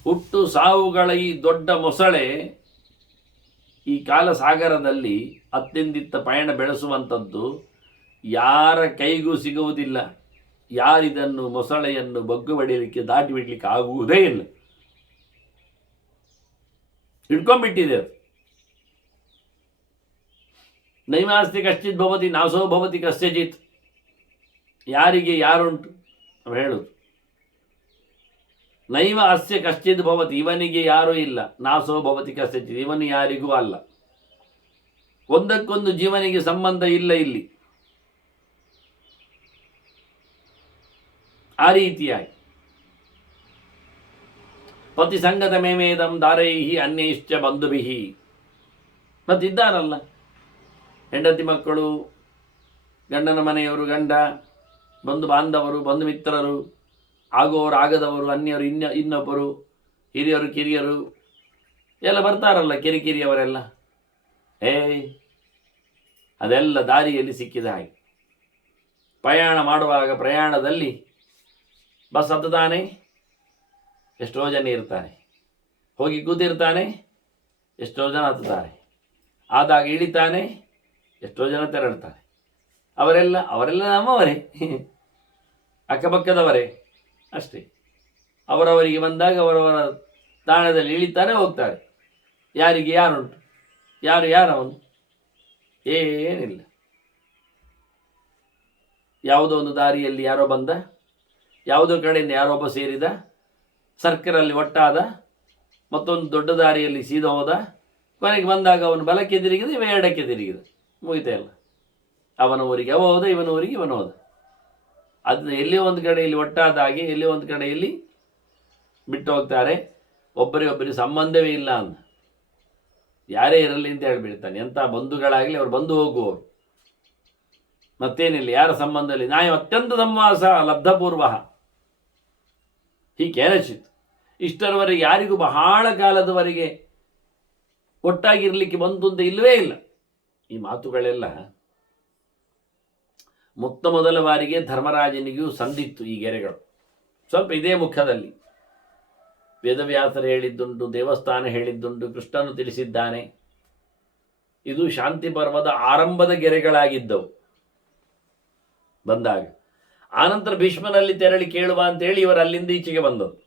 ಹುಟ್ಟು ಸಾವುಗಳ ಈ ದೊಡ್ಡ ಮೊಸಳೆ ಈ ಕಾಲಸಾಗರದಲ್ಲಿ ಅತ್ಯಂದಿತ್ತ ಪಯಣ ಬೆಳೆಸುವಂಥದ್ದು ಯಾರ ಕೈಗೂ ಸಿಗುವುದಿಲ್ಲ. ಯಾರಿದನ್ನು ಮೊಸಳೆಯನ್ನು ಬಗ್ಗು ಬಡಿಯಲಿಕ್ಕೆ ದಾಟಿ ಬಿಡಲಿಕ್ಕೆ ಆಗುವುದೇ ಇಲ್ಲ. ಹಿಡ್ಕೊಂಡ್ಬಿಟ್ಟಿದೆ ಅದು. ನೈಮಾಸ್ತಿ ಕಶ್ಚಿತ್ ಭವತಿ ನಾಸೋ ಭವತಿ ಕಸ್ಯಚಿತ್. ಯಾರಿಗೆ ಯಾರುಂಟು ನಾವು ಹೇಳುದು. ನೈವ ಅಸ್ಯ ಕಶ್ಚಿತ್ ಭವತಿ, ಇವನಿಗೆ ಯಾರೂ ಇಲ್ಲ. ನಾಸೋ ಭವತಿ ಕಸ್ಯಚಿತ್, ಇವನು ಯಾರಿಗೂ ಅಲ್ಲ. ಒಂದಕ್ಕೊಂದು ಜೀವನಿಗೆ ಸಂಬಂಧ ಇಲ್ಲ ಇಲ್ಲಿ. ಆ ರೀತಿಯಾಗಿ ಪತಿ ಸಂಗತ ಮೇಮೇದಂ ದಾರೈಹಿ ಅನ್ಯೈಶ್ಚ ಬಂಧುಭಿಹಿ. ಮತ್ತಿದ್ದಾರಲ್ಲ ಹೆಂಡತಿ ಮಕ್ಕಳು, ಗಂಡನ ಮನೆಯವರು, ಗಂಡ, ಬಂಧು ಬಾಂಧವರು, ಬಂಧು ಮಿತ್ರರು, ಆಗುವವರು ಆಗದವರು, ಅನ್ಯರು, ಇನ್ನೊಬ್ಬರು, ಹಿರಿಯರು ಕಿರಿಯರು ಎಲ್ಲ ಬರ್ತಾರಲ್ಲ, ಕಿರಿಕಿರಿಯವರೆಲ್ಲ. ಅದೆಲ್ಲ ದಾರಿಯಲ್ಲಿ ಸಿಕ್ಕಿದ ಹಾಗೆ. ಪ್ರಯಾಣ ಮಾಡುವಾಗ ಪ್ರಯಾಣದಲ್ಲಿ ಬಸ್ ಹತ್ತುತ್ತಾನೆ, ಎಷ್ಟೋ ಜನ ಇರ್ತಾನೆ. ಹೋಗಿ ಕೂತಿರ್ತಾನೆ, ಎಷ್ಟೋ ಜನ ಹತ್ತುತ್ತಾರೆ. ಆದಾಗ ಇಳಿತಾನೆ, ಎಷ್ಟೋ ಜನ ತೆರಳ್ತಾರೆ. ಅವರೆಲ್ಲ ನಮ್ಮವರೇ, ಅಕ್ಕಪಕ್ಕದವರೇ ಅಷ್ಟೇ. ಅವರವರಿಗೆ ಬಂದಾಗ ಅವರವರ ತಾಣದಲ್ಲಿ ಇಳಿತಾರೆ, ಹೋಗ್ತಾರೆ. ಯಾರಿಗೆ ಯಾರುಂಟು, ಯಾರವನು, ಏನಿಲ್ಲ. ಯಾವುದೋ ಒಂದು ದಾರಿಯಲ್ಲಿ ಯಾರೋ ಬಂದ, ಯಾವುದೋ ಕಡೆಯಿಂದ ಯಾರೊಬ್ಬ ಸೇರಿದ, ಸರ್ಕಲಲ್ಲಿ ಒಟ್ಟಾದ, ಮತ್ತೊಂದು ದೊಡ್ಡ ದಾರಿಯಲ್ಲಿ ಸೀದಾ ಹೋದ. ಕೊನೆಗೆ ಬಂದಾಗ ಅವನು ಬಲಕ್ಕೆ ತಿರುಗಿದ, ಇವ ಎಡಕ್ಕೆ ತಿರುಗಿದ, ಮುಗಿತಾ ಇಲ್ಲ. ಅವನ ಊರಿಗೆ ಅವ ಹೋದ, ಇವನ ಊರಿಗೆ ಇವನು ಹೋದ. ಅದನ್ನ ಎಲ್ಲಿಯೋ ಒಂದು ಕಡೆಯಲ್ಲಿ ಒಟ್ಟಾದ ಹಾಗೆ ಎಲ್ಲಿಯೋ ಒಂದು ಕಡೆಯಲ್ಲಿ ಬಿಟ್ಟು ಹೋಗ್ತಾರೆ. ಒಬ್ಬರಿಗೆ ಸಂಬಂಧವೇ ಇಲ್ಲ ಅಂತ ಯಾರೇ ಇರಲಿ ಅಂತ ಹೇಳಿಬಿಡ್ತಾನೆ. ಎಂಥ ಬಂಧುಗಳಾಗಲಿ ಅವ್ರು ಬಂದು ಹೋಗುವವರು, ಮತ್ತೇನಿಲ್ಲ, ಯಾರ ಸಂಬಂಧದಲ್ಲಿ. ನಾಯ ಅತ್ಯಂತ ಸಂವಾಸ ಲಬ್ಧಪೂರ್ವ ಹೀಗೇನಚಿತ್. ಇಷ್ಟರವರೆಗೆ ಯಾರಿಗೂ ಬಹಳ ಕಾಲದವರೆಗೆ ಒಟ್ಟಾಗಿರ್ಲಿಕ್ಕೆ ಬಂತು ಅಂತ ಇಲ್ಲವೇ ಇಲ್ಲ. ಈ ಮಾತುಗಳೆಲ್ಲ ಮೊದಲ ಬಾರಿಗೆ ಧರ್ಮರಾಜನಿಗೂ ಸಂದಿತ್ತು ಈ ಗೆರೆಗಳು. ಸ್ವಲ್ಪ ಇದೇ ಮುಖದಲ್ಲಿ ವೇದವ್ಯಾಸರು ಹೇಳಿದ್ದುಂಟು, ದೇವಸ್ಥಾನ ಹೇಳಿದ್ದುಂಟು, ಕೃಷ್ಣನು ತಿಳಿಸಿದ್ದಾನೆ. ಇದು ಶಾಂತಿ ಪರ್ವದ ಆರಂಭದ ಗೆರೆಗಳಾಗಿದ್ದವು ಬಂದಾಗ. ಆನಂತರ ಭೀಷ್ಮನಲ್ಲಿ ತೆರಳಿ ಕೇಳುವ ಅಂತೇಳಿ ಇವರು ಅಲ್ಲಿಂದ ಈಚೆಗೆ ಬಂದದ್ದು.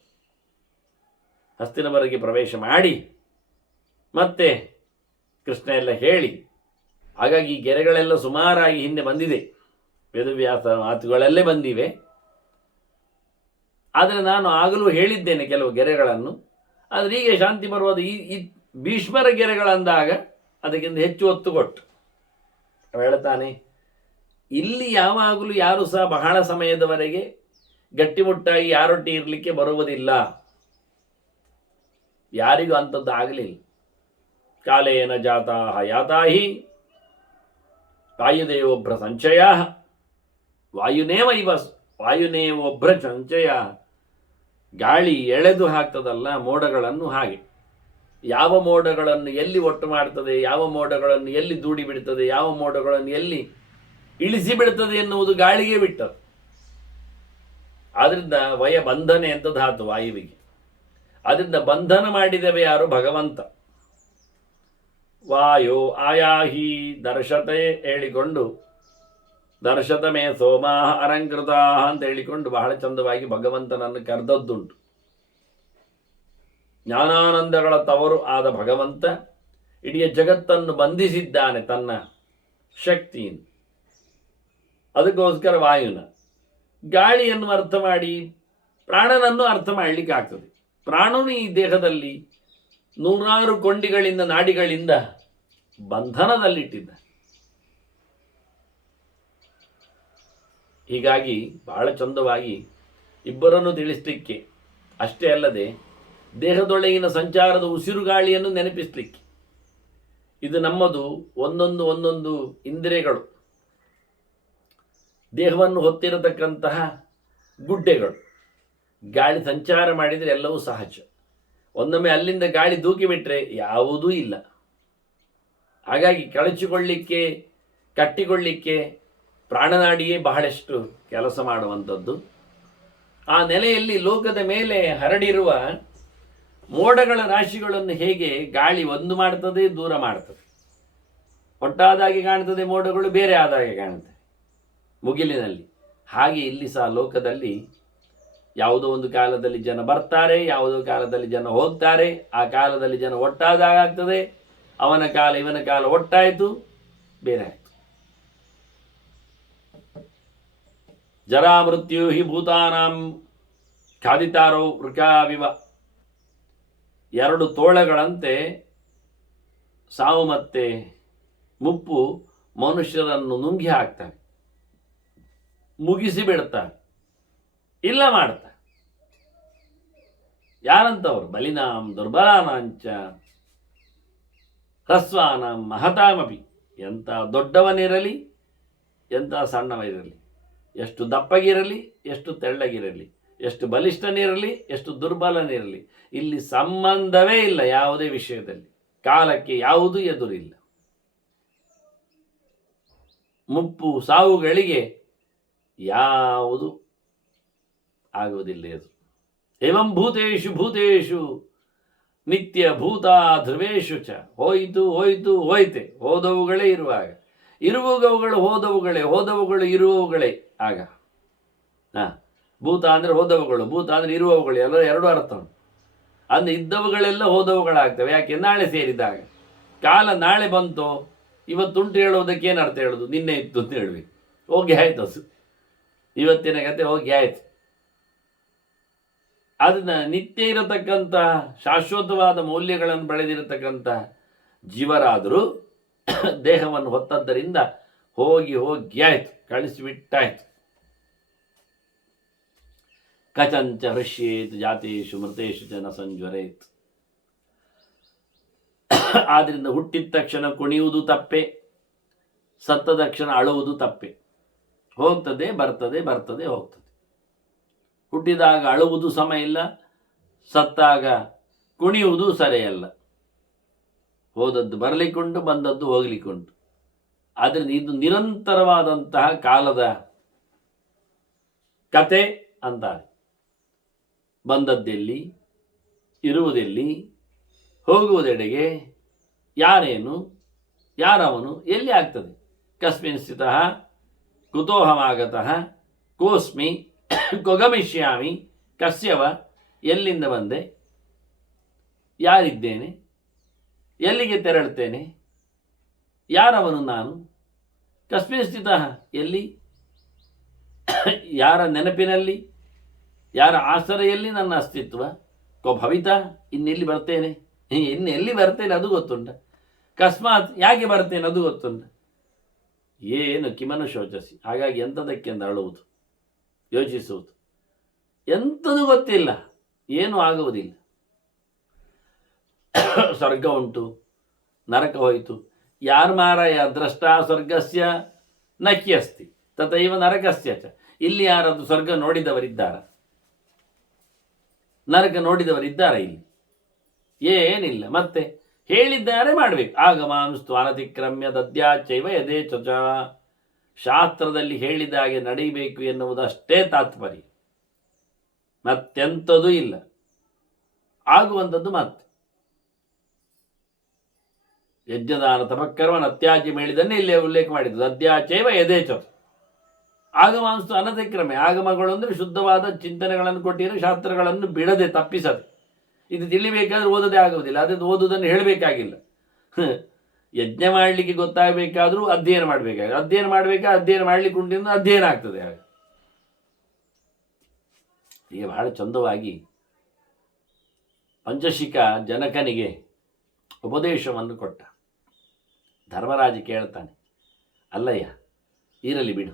ಹಸ್ತಿನವರೆಗೆ ಪ್ರವೇಶ ಮಾಡಿ ಮತ್ತೆ ಕೃಷ್ಣ ಎಲ್ಲ ಹೇಳಿ, ಹಾಗಾಗಿ ಈ ಗೆರೆಗಳೆಲ್ಲ ಸುಮಾರಾಗಿ ಹಿಂದೆ ಬಂದಿದೆ. ವೇದವ್ಯಾಸ ಮಾತುಗಳಲ್ಲೇ ಬಂದಿವೆ. ಆದರೆ ನಾನು ಆಗಲೂ ಹೇಳಿದ್ದೇನೆ ಕೆಲವು ಗೆರೆಗಳನ್ನು. ಆದರೆ ಹೀಗೆ ಶಾಂತಿ ಪರ್ವದ ಈ ಭೀಷ್ಮರ ಗೆರೆಗಳಂದಾಗ ಅದಕ್ಕಿಂತ ಹೆಚ್ಚು ಒತ್ತು ಕೊಟ್ಟು ಹೇಳ್ತಾನೆ, ಇಲ್ಲಿ ಯಾವಾಗಲೂ ಯಾರು ಸಹ ಬಹಳ ಸಮಯದವರೆಗೆ ಗಟ್ಟಿಮುಟ್ಟಾಗಿ ಯಾರೊಟ್ಟಿ ಇರಲಿಕ್ಕೆ ಬರುವುದಿಲ್ಲ. ಯಾರಿಗೂ ಅಂಥದ್ದು ಆಗಲಿಲ್ಲ. ಕಾಲೇನ ಜಾತಾ ಯಾತಾಹಿ ವಾಯುದೇವೊಬ್ರ ಸಂಚಯ ವಾಯುನೇವೊಬ್ರ ಸಂಚಯ. ಗಾಳಿ ಎಳೆದು ಹಾಕ್ತದಲ್ಲ ಮೋಡಗಳನ್ನು, ಹಾಗೆ ಯಾವ ಮೋಡಗಳನ್ನು ಎಲ್ಲಿ ಒಟ್ಟು ಮಾಡ್ತದೆ, ಯಾವ ಮೋಡಗಳನ್ನು ಎಲ್ಲಿ ದೂಡಿ ಬಿಡ್ತದೆ, ಯಾವ ಮೋಡಗಳನ್ನು ಎಲ್ಲಿ ಇಳಿಸಿ ಬಿಡ್ತದೆ ಎನ್ನುವುದು ಗಾಳಿಗೆ ಬಿಟ್ಟದು. ಆದ್ರಿಂದ ವಯ ಬಂಧನೆ ಅಂತ ಧಾತು ವಾಯುವಿಗೆ. ಆದ್ರಿಂದ ಬಂಧನ ಮಾಡಿದವೆ ಯಾರು? ಭಗವಂತ. ವಾಯೋ ಆಯಾಹಿ ದರ್ಶತೆ ಹೇಳಿಕೊಂಡು, ದರ್ಶತ ಮೇ ಸೋಮಾಹ ಅಲಂಕೃತ ಅಂತ ಹೇಳಿಕೊಂಡು ಬಹಳ ಚಂದವಾಗಿ ಭಗವಂತನನ್ನು ಕರೆದದ್ದುಂಟು. ಜ್ಞಾನಾನಂದಗಳ ತವರು ಆದ ಭಗವಂತ ಇಡೀ ಜಗತ್ತನ್ನು ಬಂಧಿಸಿದ್ದಾನೆ ತನ್ನ ಶಕ್ತಿಯಿಂದ. ಅದಕ್ಕೋಸ್ಕರ ವಾಯುನ, ಗಾಳಿಯನ್ನು ಅರ್ಥ ಮಾಡಿ ಪ್ರಾಣನನ್ನು ಅರ್ಥ ಮಾಡಲಿಕ್ಕೆ ಆಗ್ತದೆ. ಪ್ರಾಣನು ಈ ದೇಹದಲ್ಲಿ ನೂರಾರು ಕೊಂಡಿಗಳಿಂದ, ನಾಡಿಗಳಿಂದ ಬಂಧನದಲ್ಲಿಟ್ಟಿದ್ದ. ಹೀಗಾಗಿ ಬಹಳ ಚಂದವಾಗಿ ಇಬ್ಬರನ್ನು ತಿಳಿಸಲಿಕ್ಕೆ, ಅಷ್ಟೇ ಅಲ್ಲದೆ ದೇಹದೊಳಗಿನ ಸಂಚಾರದ ಉಸಿರುಗಾಳಿಯನ್ನು ನೆನಪಿಸಲಿಕ್ಕೆ, ಇದು ನಮ್ಮದು ಒಂದೊಂದು ಇಂದ್ರಿಯಗಳು, ದೇಹವನ್ನು ಹೊತ್ತಿರತಕ್ಕಂತಹ ಗುಡ್ಡೆಗಳು. ಗಾಳಿ ಸಂಚಾರ ಮಾಡಿದರೆ ಎಲ್ಲವೂ ಸಹಜ. ಒಂದೊಮ್ಮೆ ಅಲ್ಲಿಂದ ಗಾಳಿ ದೂಕಿ ಬಿಟ್ಟರೆ ಯಾವುದೂ ಇಲ್ಲ. ಹಾಗಾಗಿ ಕಳಚಿಕೊಳ್ಳಿಕ್ಕೆ, ಕಟ್ಟಿಕೊಳ್ಳಿಕ್ಕೆ ಪ್ರಾಣನಾಡಿಯೇ ಬಹಳಷ್ಟು ಕೆಲಸ ಮಾಡುವಂಥದ್ದು. ಆ ನೆಲೆಯಲ್ಲಿ ಲೋಕದ ಮೇಲೆ ಹರಡಿರುವ ಮೋಡಗಳ ರಾಶಿಗಳನ್ನು ಹೇಗೆ ಗಾಳಿ ಒಂದು ಮಾಡ್ತದೆ, ದೂರ ಮಾಡ್ತದೆ. ಒಟ್ಟಾದಾಗೆ ಕಾಣ್ತದೆ ಮೋಡಗಳು, ಬೇರೆ ಆದಾಗೆ ಕಾಣುತ್ತೆ ಮುಗಿಲಿನಲ್ಲಿ. ಹಾಗೆ ಇಲ್ಲಿ ಸಹ ಲೋಕದಲ್ಲಿ ಯಾವುದೋ ಒಂದು ಕಾಲದಲ್ಲಿ ಜನ ಬರ್ತಾರೆ, ಯಾವುದೋ ಕಾಲದಲ್ಲಿ ಜನ ಹೋಗ್ತಾರೆ. ಆ ಕಾಲದಲ್ಲಿ ಜನ ಒಟ್ಟಾದಾಗ ಆಗ್ತದೆ, ಅವನ ಕಾಲ ಇವನ ಕಾಲ ಒಟ್ಟಾಯಿತು, ಬೇರೆ ಆಯಿತು. ಜರಾ ಮೃತ್ಯು ಹಿ ಭೂತಾನಾಂ ಖಾದಿತಾರೋ ವೃಕಾವಿವ. ಎರಡು ತೋಳಗಳಂತೆ ಸಾವು ಮತ್ತೆ ಮುಪ್ಪು ಮನುಷ್ಯರನ್ನು ನುಂಗಿ ಹಾಕ್ತಾರೆ, ಮುಗಿಸಿ ಬಿಡ್ತಾರೆ, ಇಲ್ಲ ಮಾಡ್ತಾರೆ. ಯಾರಂತವರು? ಬಲಿನಾಂ ದುರ್ಬಲಾನಾಂಚ ಹ್ರಸ್ವಾನಾಂ ಮಹತಾಮಪಿ. ಎಂಥ ದೊಡ್ಡವನಿರಲಿ, ಎಂಥ ಸಣ್ಣವನಿರಲಿ, ಎಷ್ಟು ದಪ್ಪಗಿರಲಿ, ಎಷ್ಟು ತೆಳ್ಳಗಿರಲಿ, ಎಷ್ಟು ಬಲಿಷ್ಠನಿರಲಿ, ಎಷ್ಟು ದುರ್ಬಲನಿರಲಿ, ಇಲ್ಲಿ ಸಂಬಂಧವೇ ಇಲ್ಲ. ಯಾವುದೇ ವಿಷಯದಲ್ಲಿ ಕಾಲಕ್ಕೆ ಯಾವುದೂ ಎದುರಿಲ್ಲ. ಮುಪ್ಪು ಸಾವುಗಳಿಗೆ ಯಾವುದು ಆಗುವುದಿಲ್ಲ ಎದುರು. ಏವಂ ಭೂತೇಶು ಭೂತೇಶು ನಿತ್ಯ ಭೂತ ಧ್ರುವೇಶು ಚ. ಹೋಯಿತು ಹೋಯಿತು ಹೋಯ್ತೆ, ಹೋದವುಗಳೇ ಇರುವಾಗ, ಇರುವವುಗಳು ಹೋದವುಗಳೇ, ಹೋದವುಗಳು ಇರುವವುಗಳೇ ಆಗ. ಭೂತ ಅಂದರೆ ಹೋದವುಗಳು, ಭೂತ ಅಂದರೆ ಇರುವವುಗಳು, ಎಲ್ಲ ಎರಡು ಅರ್ಥ ಉಂಟು. ಅಂದರೆ ಇದ್ದವುಗಳೆಲ್ಲ ಹೋದವುಗಳಾಗ್ತವೆ. ಯಾಕೆ? ನಾಳೆ ಸೇರಿದಾಗ. ಕಾಲ ನಾಳೆ ಬಂತೋ, ಇವತ್ತುಂಟು ಹೇಳೋದಕ್ಕೆ ಏನು ಅರ್ಥ ಹೇಳೋದು? ನಿನ್ನೆ ಇತ್ತು ಅಂತ ಹೇಳ್ಬೇಕು. ಹೋಗಿ ಆಯ್ತು, ಅದು ಇವತ್ತಿನ ಕತೆ ಹೋಗಿ ಆಯ್ತು. ಅದನ್ನ ನಿತ್ಯ ಇರತಕ್ಕಂಥ ಶಾಶ್ವತವಾದ ಮೌಲ್ಯಗಳನ್ನು ಬೆಳೆದಿರತಕ್ಕಂಥ ಜೀವರಾದರೂ ದೇಹವನ್ನು ಹೊತ್ತದ್ದರಿಂದ ಹೋಗಿ ಹೋಗಿ ಆಯ್ತು, ಕಳಿಸಿಬಿಟ್ಟಾಯ್ತು. ಕಚಂಚ ಹೃಷ್ಯೇತ್ ಜಾತೇಶು ಮೃತೇಶು ಜನ ಸಂಜ್ವರೇತ್. ಆದ್ರಿಂದ ಹುಟ್ಟಿದ ತಕ್ಷಣ ಕುಣಿಯುವುದು ತಪ್ಪೆ, ಸತ್ತ ತಕ್ಷಣ ಅಳುವುದು ತಪ್ಪೆ. ಹೋಗ್ತದೆ ಬರ್ತದೆ, ಬರ್ತದೆ ಹೋಗ್ತದೆ. ಹುಟ್ಟಿದಾಗ ಅಳುವುದು ಸಮ ಇಲ್ಲ, ಸತ್ತಾಗ ಕುಣಿಯುವುದು ಸರಿಯಲ್ಲ. ಹೋದದ್ದು ಬರಲಿಕ್ಕುಂಟು, ಬಂದದ್ದು ಹೋಗ್ಲಿಕ್ಕುಂಟು. ಆದ್ದರಿಂದ ಇದು ನಿರಂತರವಾದಂತಹ ಕಾಲದ ಕತೆ ಅಂತಾರೆ. ಬಂದದ್ದೆಲ್ಲಿ, ಇರುವುದೆಲ್ಲಿ, ಹೋಗುವುದೆಡೆಗೆ, ಯಾರೇನು, ಯಾರವನು, ಎಲ್ಲಿ ಆಗ್ತದೆ. ಕಸ್ಮಿನ್ ಸ್ಥಿತಃ ಕುತೋಹಮಾಗತಃ ಕೋಸ್ಮಿ ಕೊಗಮಿಷ್ಯಾಮಿ ಕಸ್ಯವ. ಎಲ್ಲಿಂದ ಬಂದೆ, ಯಾರಿದ್ದೇನೆ, ಎಲ್ಲಿಗೆ ತೆರಳುತ್ತೇನೆ, ಯಾರವನು ನಾನು, ಕಸ್ಮಿನ್ ಸ್ಥಿತಃ ಎಲ್ಲಿ, ಯಾರ ನೆನಪಿನಲ್ಲಿ, ಯಾರ ಆಸರೆಯಲ್ಲಿ ನನ್ನ ಅಸ್ತಿತ್ವ. ಭವಿತ ಇನ್ನೆಲ್ಲಿ ಬರ್ತೇನೆ, ಇನ್ನೆಲ್ಲಿ ಬರ್ತೇನೆ ಅದು ಗೊತ್ತುಂಟ. ಕಸ್ಮಾತ್ ಯಾಕೆ ಬರ್ತೇನೆ ಅದು ಗೊತ್ತುಂಟ. ಏನು ಕಿಮನು ಶೋಚಿಸಿ. ಹಾಗಾಗಿ ಎಂಥದಕ್ಕೆಂದು ಅಳುವುದು, ಯೋಚಿಸುವುದು, ಎಂಥದ್ದು ಗೊತ್ತಿಲ್ಲ, ಏನೂ ಆಗುವುದಿಲ್ಲ. ಸ್ವರ್ಗ ಉಂಟು, ನರಕ ಹೋಯಿತು. ಯಾರು ಮಾರಾಯ ದ್ರಷ್ಟ ಸ್ವರ್ಗಸ್ಯ ನಕ್ಕಿ ಅಸ್ತಿ ತಥೈವ ನರಕಸ್ಯ ಚ. ಇಲ್ಲಿ ಯಾರದು ಸ್ವರ್ಗ ನೋಡಿದವರಿದ್ದಾರ, ನರಕ ನೋಡಿದವರಿದ್ದಾರ? ಇಲ್ಲಿ ಏನಿಲ್ಲ. ಮತ್ತೆ ಹೇಳಿದ್ದಾರೆ ಮಾಡಬೇಕು. ಆಗಮಾಂಸ್ತು ಅನತಿಕ್ರಮ್ಯ ದದ್ಯಾಚೈವ ಯದೇ ಚಚ. ಶಾಸ್ತ್ರದಲ್ಲಿ ಹೇಳಿದ ಹಾಗೆ ನಡೆಯಬೇಕು ಎನ್ನುವುದಷ್ಟೇ ತಾತ್ಪರ್ಯ, ಮತ್ತೆಂಥದೂ ಇಲ್ಲ. ಆಗುವಂಥದ್ದು ಮತ್ತೆ ಯಜ್ಞದಾನ ತಪಕರ್ಮ ಅತ್ಯಾಜ್ಯ ಹೇಳಿದನ್ನೇ ಇಲ್ಲೇ ಉಲ್ಲೇಖ ಮಾಡಿದ್ದು. ದದ್ಯಾಚೈವ ಯದೇ ಚಚ. ಆಗಮಾಂಸ್ತು ಅನತಿಕ್ರಮ್ಯ. ಆಗಮಗಳು ಅಂದರೆ ಶುದ್ಧವಾದ ಚಿಂತನೆಗಳನ್ನು ಕೊಟ್ಟಿರೋ, ಶಾಸ್ತ್ರಗಳನ್ನು ಬಿಡದೆ, ತಪ್ಪಿಸದೆ. ಇದು ತಿಳಿಬೇಕಾದ್ರೆ ಓದೋದೇ ಆಗುವುದಿಲ್ಲ. ಅದನ್ನು ಓದುವುದನ್ನು ಹೇಳಬೇಕಾಗಿಲ್ಲ. ಯಜ್ಞ ಮಾಡಲಿಕ್ಕೆ ಗೊತ್ತಾಗಬೇಕಾದ್ರೂ ಅಧ್ಯಯನ ಅಧ್ಯಯನ ಮಾಡಲಿಕ್ಕೆ ಉಂಟಿಂದ ಅಧ್ಯಯನ ಆಗ್ತದೆ. ಈಗ ಬಹಳ ಚಂದವಾಗಿ ಪಂಚಶಿಖ ಜನಕನಿಗೆ ಉಪದೇಶವನ್ನು ಕೊಟ್ಟ. ಧರ್ಮರಾಜ ಕೇಳ್ತಾನೆ, ಅಲ್ಲಯ್ಯ ಇರಲಿ ಬಿಡು,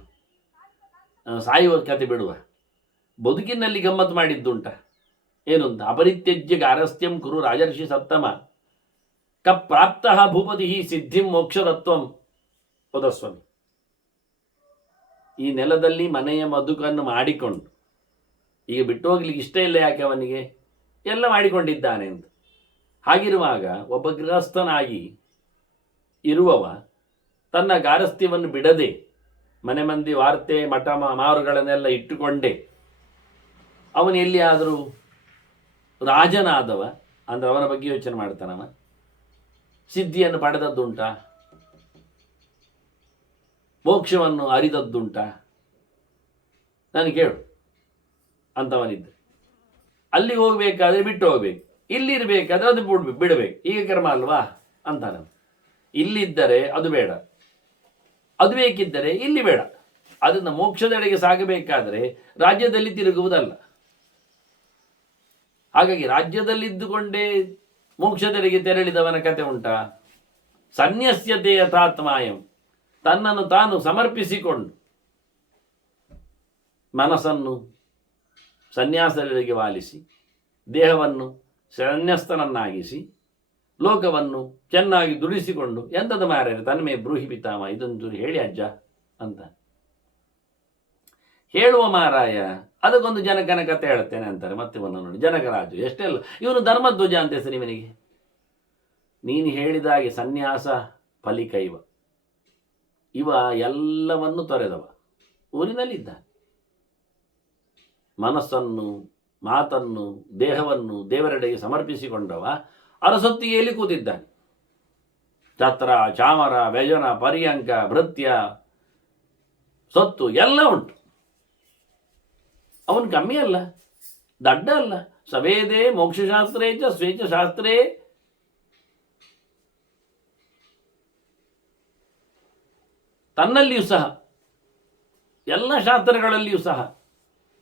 ಸಾಯುವ ಕತೆ ಬಿಡುವ, ಬದುಕಿನಲ್ಲಿ ಗಮ್ಮತ್ತು ಮಾಡಿದ್ದುಂಟ ಏನು ಅಂತ. ಅಪರಿತ್ಯಜ್ಯ ಗಾರಸ್ಥ್ಯಂ ಕುರು ರಾಜರ್ಷಿ ಸತ್ತಮ ಪ್ರಾಪ್ತ ಭೂಪತಿ ಸಿದ್ಧಿಂ ಮೋಕ್ಷದತ್ವಂ ಪದಸ್ವಾಮಿ. ಈ ನೆಲದಲ್ಲಿ ಮನೆಯ ಮದುಕನ್ನು ಮಾಡಿಕೊಂಡು ಈಗ ಬಿಟ್ಟು ಹೋಗ್ಲಿಕ್ಕೆ ಇಷ್ಟ ಇಲ್ಲ, ಯಾಕೆ ಅವನಿಗೆ ಎಲ್ಲ ಮಾಡಿಕೊಂಡಿದ್ದಾನೆ ಅಂತ. ಹಾಗಿರುವಾಗ ಒಬ್ಬ ಗೃಹಸ್ಥನಾಗಿ ಇರುವವ ತನ್ನ ಗಾರಸ್ಥ್ಯವನ್ನು ಬಿಡದೆ ಮನೆ ಮಂದಿ ವಾರ್ತೆ ಮಠ ಮಾರುಗಳನ್ನೆಲ್ಲ ಇಟ್ಟುಕೊಂಡೇ ಅವನು ಎಲ್ಲಿಯಾದರೂ ರಾಜನಾದವ ಅಂದರೆ ಅವನ ಬಗ್ಗೆ ಯೋಚನೆ ಮಾಡ್ತಾನವ. ಸಿದ್ಧಿಯನ್ನು ಪಡೆದದ್ದುಂಟ, ಮೋಕ್ಷವನ್ನು ಅರಿದದ್ದುಂಟ, ನಾನು ಕೇಳು ಅಂತವನಿದ್ದ. ಅಲ್ಲಿಗೆ ಹೋಗ್ಬೇಕಾದ್ರೆ ಬಿಟ್ಟು ಹೋಗ್ಬೇಕು, ಇಲ್ಲಿರ್ಬೇಕಾದ್ರೆ ಅದು ಬಿಡಬೇಕು, ಈಗ ಕರ್ಮ ಅಲ್ವಾ ಅಂತಾನೆ. ಇಲ್ಲಿದ್ದರೆ ಅದು ಬೇಡ, ಅದು ಬೇಕಿದ್ದರೆ ಇಲ್ಲಿ ಬೇಡ. ಅದನ್ನು ಮೋಕ್ಷದೆಡೆಗೆ ಸಾಗಬೇಕಾದರೆ ರಾಜ್ಯದಲ್ಲಿ ತಿರುಗುವುದಲ್ಲ. ಹಾಗಾಗಿ ರಾಜ್ಯದಲ್ಲಿದ್ದುಕೊಂಡೇ ಮೋಕ್ಷದೆಡೆಗೆ ತೆರಳಿದವನ ಕತೆ ಉಂಟಾ? ಸನ್ಯಸ್ಯತೆ ಯಥಾತ್ಮಾಯಂ, ತನ್ನನ್ನು ತಾನು ಸಮರ್ಪಿಸಿಕೊಂಡು ಮನಸ್ಸನ್ನು ಸನ್ಯಾಸರಿಗೆ ವಾಲಿಸಿ ದೇಹವನ್ನು ಸನ್ಯಸ್ತನನ್ನಾಗಿಸಿ ಲೋಕವನ್ನು ಚೆನ್ನಾಗಿ ದುಡಿಸಿಕೊಂಡು ಎಂಥದ್ದು ಮಾರ್ಯಾರೆ ತನ್ಮೇ ಬ್ರೂಹಿ ಪಿತಾಮ, ಇದೊಂದು ಹೇಳಿ ಅಜ್ಜ ಅಂತ ಹೇಳುವ ಮಾರಾಯ. ಅದಕ್ಕೊಂದು ಜನಕನ ಕತೆ ಹೇಳ್ತೇನೆ ಅಂತಾರೆ. ಮತ್ತೆ ಒಂದು ನೋಡಿ, ಜನಕರಾಜು ಎಷ್ಟೆಲ್ಲ ಇವನು ಧರ್ಮಧ್ವಜ ಅಂತ ಹೆಸರು ಇವನಿಗೆ. ನೀನು ಹೇಳಿದಾಗೆ ಸನ್ಯಾಸ ಫಲಿಕೈವ, ಇವ ಎಲ್ಲವನ್ನು ತೊರೆದವ, ಊರಿನಲ್ಲಿದ್ದ. ಮನಸ್ಸನ್ನು ಮಾತನ್ನು ದೇಹವನ್ನು ದೇವರೆಡೆಗೆ ಸಮರ್ಪಿಸಿಕೊಂಡವ ಅರಸೊತ್ತಿಗೆಯಲ್ಲಿ ಕೂತಿದ್ದಾನೆ. ಛತ್ರ ಚಾಮರ ವ್ಯಜನ ಪರ್ಯಂಕ ಭೃತ್ಯ ಸೊತ್ತು ಎಲ್ಲ ಉಂಟು. ಅವನು ಕಮ್ಮಿ ಅಲ್ಲ, ದಡ್ಡ ಅಲ್ಲ. ಸವೇದೇ ಮೋಕ್ಷಶಾಸ್ತ್ರೇ ಚ ಸ್ವೇಚ್ಛ ಶಾಸ್ತ್ರೇ ತನ್ನಲ್ಲಿಯೂ ಸಹ ಎಲ್ಲ ಶಾಸ್ತ್ರಗಳಲ್ಲಿಯೂ ಸಹ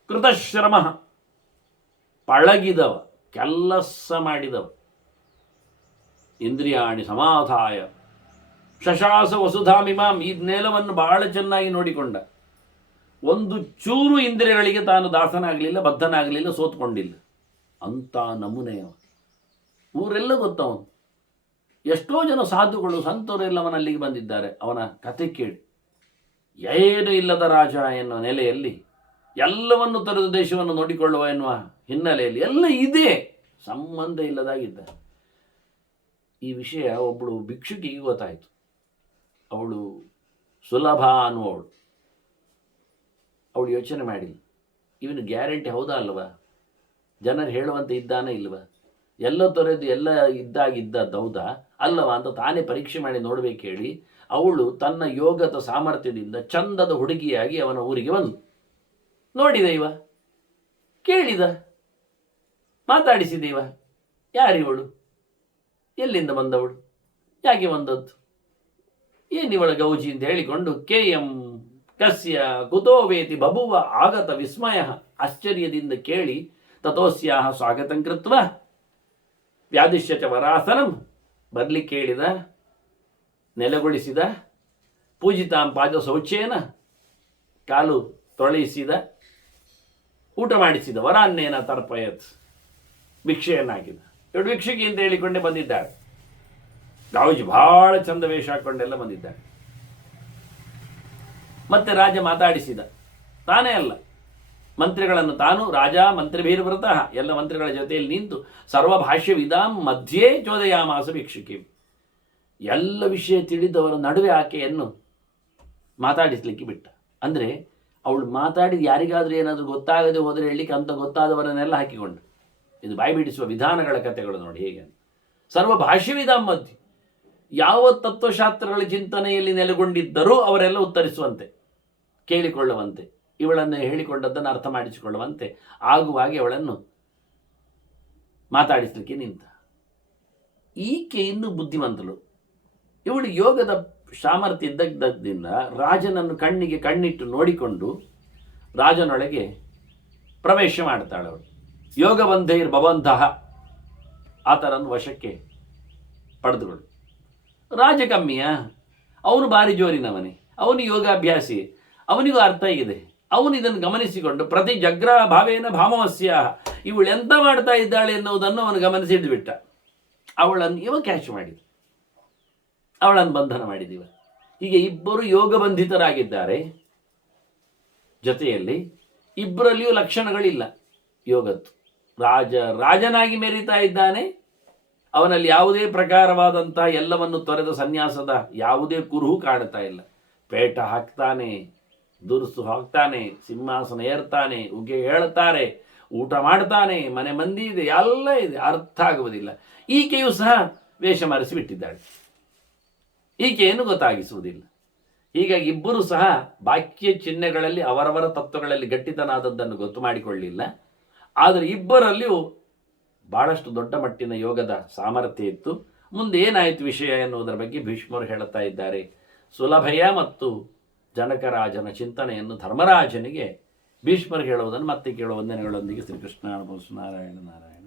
ಕೃತಶ್ರಮ ಪಳಗಿದವ, ಕೆಲಸ ಮಾಡಿದವ. ಇಂದ್ರಿಯಾಣಿ ಸಮಾಧಾಯ ಶಶಾಸ ವಸುಧಾಮಿಮಾಂ, ಈ ನೆಲವನ್ನು ಬಹಳ ಚೆನ್ನಾಗಿ ನೋಡಿಕೊಂಡ. ಒಂದು ಚೂರು ಇಂದ್ರಿಯಗಳಿಗೆ ತಾನು ದಾಸನಾಗಲಿಲ್ಲ, ಬದ್ಧನಾಗಲಿಲ್ಲ, ಸೋತ್ಕೊಂಡಿಲ್ಲ. ಅಂಥ ನಮೂನೆಯವ. ಊರೆಲ್ಲ ಗೊತ್ತವನು. ಎಷ್ಟೋ ಜನ ಸಾಧುಗಳು ಸಂತವರೆಲ್ಲವನ ಅಲ್ಲಿಗೆ ಬಂದಿದ್ದಾರೆ. ಅವನ ಕತೆ ಕೇಳಿ, ಏನು ಇಲ್ಲದ ರಾಜ ಎನ್ನುವ ನೆಲೆಯಲ್ಲಿ ಎಲ್ಲವನ್ನು ತೊರೆದು ದೇಶವನ್ನು ನೋಡಿಕೊಳ್ಳುವ ಎನ್ನುವ ಹಿನ್ನೆಲೆಯಲ್ಲಿ ಎಲ್ಲ ಇದೆ, ಸಂಬಂಧ ಇಲ್ಲದಾಗಿದ್ದ. ಈ ವಿಷಯ ಒಬ್ಬಳು ಭಿಕ್ಷುಕಿಗೆ ಗೊತ್ತಾಯಿತು. ಅವಳು ಸುಲಭ ಅನ್ನುವವಳು. ಅವಳು ಯೋಚನೆ ಮಾಡಿಲ್ಲ, ಇವನು ಗ್ಯಾರಂಟಿ ಹೌದಾ ಅಲ್ವಾ, ಜನರು ಹೇಳುವಂತೆ ಇದ್ದಾನೆ ಇಲ್ವಾ, ಎಲ್ಲ ತೊರೆದು ಎಲ್ಲ ಇದ್ದಾಗಿದ್ದದ್ದು ಹೌದಾ ಅಲ್ಲವಾ ಅಂತ ತಾನೇ ಪರೀಕ್ಷೆ ಮಾಡಿ ನೋಡಬೇಕು ಹೇಳಿ ಅವಳು ತನ್ನ ಯೋಗದ ಸಾಮರ್ಥ್ಯದಿಂದ ಚಂದದ ಹುಡುಗಿಯಾಗಿ ಅವನ ಊರಿಗೆ ಬಂದು ನೋಡಿದ. ಇವ ಕೇಳಿದ, ಮಾತಾಡಿಸಿದ. ಇವ ಯಾರಿವಳು, ಎಲ್ಲಿಂದ ಬಂದವಳು, ಯಾಕೆ ಬಂದದ್ದು, ಏನಿವಳ ಗೌಜಿ ಅಂತ ಹೇಳಿಕೊಂಡು ಕೇಯಂ ಕಸ್ಯ ಕುತೋವೇತಿ ಬಭುವ ಆಗತ ವಿಸ್ಮಯ, ಆಶ್ಚರ್ಯದಿಂದ ಕೇಳಿ ತಥೋಸ್ಯಾಹ ಸ್ವಾಗತಂ ಕೃತ್ವ ವ್ಯಾದಿಶ್ಯ ಚ ವರಾಸನಂ, ಬರ್ಲಿಕ್ಕೆ ಹೇಳಿದ, ನೆಲೆಗೊಳಿಸಿದ, ಪೂಜಿತಾಂ ಪಾದ ಶೌಚೇನ, ಕಾಲು ತೊಳೆಯಿಸಿದ, ಊಟ ಮಾಡಿಸಿದ, ವರಾನ್ನೇನ ತರ್ಪಯತ್, ಭಿಕ್ಷೆಯನ್ನಾಕಿದ. ಎರಡು ಭಿಕ್ಷುಕಿ ಅಂತ ಹೇಳಿಕೊಂಡೇ ಬಂದಿದ್ದಾರೆ. ಗೌಜಿ ಬಹಳ ಚಂದ ವೇಷ ಹಾಕೊಂಡೆಲ್ಲ ಬಂದಿದ್ದಾರೆ. ಮತ್ತೆ ರಾಜ ಮಾತಾಡಿಸಿದ, ತಾನೇ ಅಲ್ಲ ಮಂತ್ರಿಗಳನ್ನು ತಾನು ರಾಜ ಮಂತ್ರಿಭೀರ್ವೃತಃ ಎಲ್ಲ ಮಂತ್ರಿಗಳ ಜೊತೆಯಲ್ಲಿ ನಿಂತು ಸರ್ವಭಾಷ್ಯ ವಿಧಾಂ ಮಧ್ಯೆ ಚೋದಯಾಮಾಸ ಭಿಕ್ಷುಕಿ, ಎಲ್ಲ ವಿಷಯ ತಿಳಿದವರ ನಡುವೆ ಆಕೆಯನ್ನು ಮಾತಾಡಿಸ್ಲಿಕ್ಕೆ ಬಿಟ್ಟ. ಅಂದರೆ ಅವಳು ಮಾತಾಡಿದ ಯಾರಿಗಾದರೂ ಏನಾದರೂ ಗೊತ್ತಾಗದೆ ಹೋದರೆ ಹೇಳಲಿಕ್ಕೆ ಅಂತ ಗೊತ್ತಾದವರನ್ನೆಲ್ಲ ಹಾಕಿಕೊಂಡು. ಇದು ಬಾಯಿ ಬಿಡಿಸುವ ವಿಧಾನಗಳ ಕಥೆಗಳು ನೋಡಿ ಹೇಗೆ. ಸರ್ವಭಾಷ್ಯ ವಿಧಾಂ ಮಧ್ಯೆ, ಯಾವ ತತ್ವಶಾಸ್ತ್ರಗಳ ಚಿಂತನೆಯಲ್ಲಿ ನೆಲೆಗೊಂಡಿದ್ದರೂ ಅವರೆಲ್ಲ ಉತ್ತರಿಸುವಂತೆ, ಕೇಳಿಕೊಳ್ಳುವಂತೆ, ಇವಳನ್ನು ಹೇಳಿಕೊಂಡದ್ದನ್ನು ಅರ್ಥ ಮಾಡಿಸಿಕೊಳ್ಳುವಂತೆ ಆಗುವಾಗೆ ಅವಳನ್ನು ಮಾತಾಡಿಸಲಿಕ್ಕೆ ನಿಂತ. ಈಕೆ ಇನ್ನೂ ಬುದ್ಧಿವಂತಳು, ಇವಳು ಯೋಗದ ಸಾಮರ್ಥ್ಯ ಇದ್ದದ್ದರಿಂದ ರಾಜನನ್ನು ಕಣ್ಣಿಗೆ ಕಣ್ಣಿಟ್ಟು ನೋಡಿಕೊಂಡು ರಾಜನೊಳಗೆ ಪ್ರವೇಶ ಮಾಡ್ತಾಳವಳು. ಯೋಗಬಂಧೈರ್ ಭವಂತಹ ಆತನನ್ನು ವಶಕ್ಕೆ ಪಡೆದುಗಳು. ರಾಜಕಮ್ಮಿಯ ಅವನು ಭಾರಿ ಜೋರಿನವನೇ, ಅವನು ಯೋಗಾಭ್ಯಾಸಿ, ಅವನಿಗೂ ಅರ್ಥ ಇದೆ. ಅವನು ಇದನ್ನು ಗಮನಿಸಿಕೊಂಡು ಪ್ರತಿ ಜಗ್ರ ಭಾವೇನ ಭಾಮವಸ್ಯ, ಇವಳು ಎಂತ ಮಾಡ್ತಾ ಇದ್ದಾಳೆ ಎನ್ನುವುದನ್ನು ಅವನು ಗಮನಿಸಿದ್ಬಿಟ್ಟ. ಅವಳನ್ನು ಇವ ಕ್ಯಾಚ್ ಮಾಡಿದ, ಅವಳನ್ನು ಬಂಧನ ಮಾಡಿದಿವ. ಹೀಗೆ ಇಬ್ಬರು ಯೋಗ ಬಂಧಿತರಾಗಿದ್ದಾರೆ. ಜೊತೆಯಲ್ಲಿ ಇಬ್ಬರಲ್ಲಿಯೂ ಲಕ್ಷಣಗಳಿಲ್ಲ ಯೋಗದ್ದು. ರಾಜನಾಗಿ ಮೆರೀತಾ ಇದ್ದಾನೆ, ಅವನಲ್ಲಿ ಯಾವುದೇ ಪ್ರಕಾರವಾದಂಥ ಎಲ್ಲವನ್ನು ತೊರೆದ ಸನ್ಯಾಸದ ಯಾವುದೇ ಕುರುಹು ಕಾಣ್ತಾ ಇಲ್ಲ. ಪೇಟ ಹಾಕ್ತಾನೆ, ದುರ್ಸು ಹಾಕ್ತಾನೆ, ಸಿಂಹಾಸನ ಏರ್ತಾನೆ, ಉಗೆ ಹೇಳ್ತಾರೆ, ಊಟ ಮಾಡ್ತಾನೆ, ಮನೆ ಮಂದಿ ಇದೆ, ಎಲ್ಲ ಇದೆ, ಅರ್ಥ ಆಗುವುದಿಲ್ಲ. ಈಕೆಯೂ ಸಹ ವೇಷ ಮರೆಸಿ ಬಿಟ್ಟಿದ್ದಾಳೆ, ಈಕೆಯನ್ನು ಗೊತ್ತಾಗಿಸುವುದಿಲ್ಲ. ಹೀಗಾಗಿ ಇಬ್ಬರು ಸಹ ಬಾಕ್ಯ ಚಿಹ್ನೆಗಳಲ್ಲಿ ಅವರವರ ತತ್ವಗಳಲ್ಲಿ ಗಟ್ಟಿತನಾದದ್ದನ್ನು ಗೊತ್ತು ಮಾಡಿಕೊಳ್ಳಿಲ್ಲ. ಆದರೆ ಇಬ್ಬರಲ್ಲಿಯೂ ಬಹಳಷ್ಟು ದೊಡ್ಡ ಮಟ್ಟಿನ ಯೋಗದ ಸಾಮರ್ಥ್ಯ ಇತ್ತು. ಮುಂದೆ ಏನಾಯಿತು ವಿಷಯ ಎನ್ನುವುದರ ಬಗ್ಗೆ ಭೀಷ್ಮರು ಹೇಳುತ್ತಾ ಇದ್ದಾರೆ. ಸುಲಭಯ ಮತ್ತು ಜನಕರಾಜನ ಚಿಂತನೆಯನ್ನು ಧರ್ಮರಾಜನಿಗೆ ಭೀಷ್ಮರು ಹೇಳುವುದನ್ನು ಮತ್ತೆ ಕೇಳುವ ವಂದನೆಗಳೊಂದಿಗೆ ಶ್ರೀಕೃಷ್ಣ ನಾರಾಯಣ ನಾರಾಯಣ.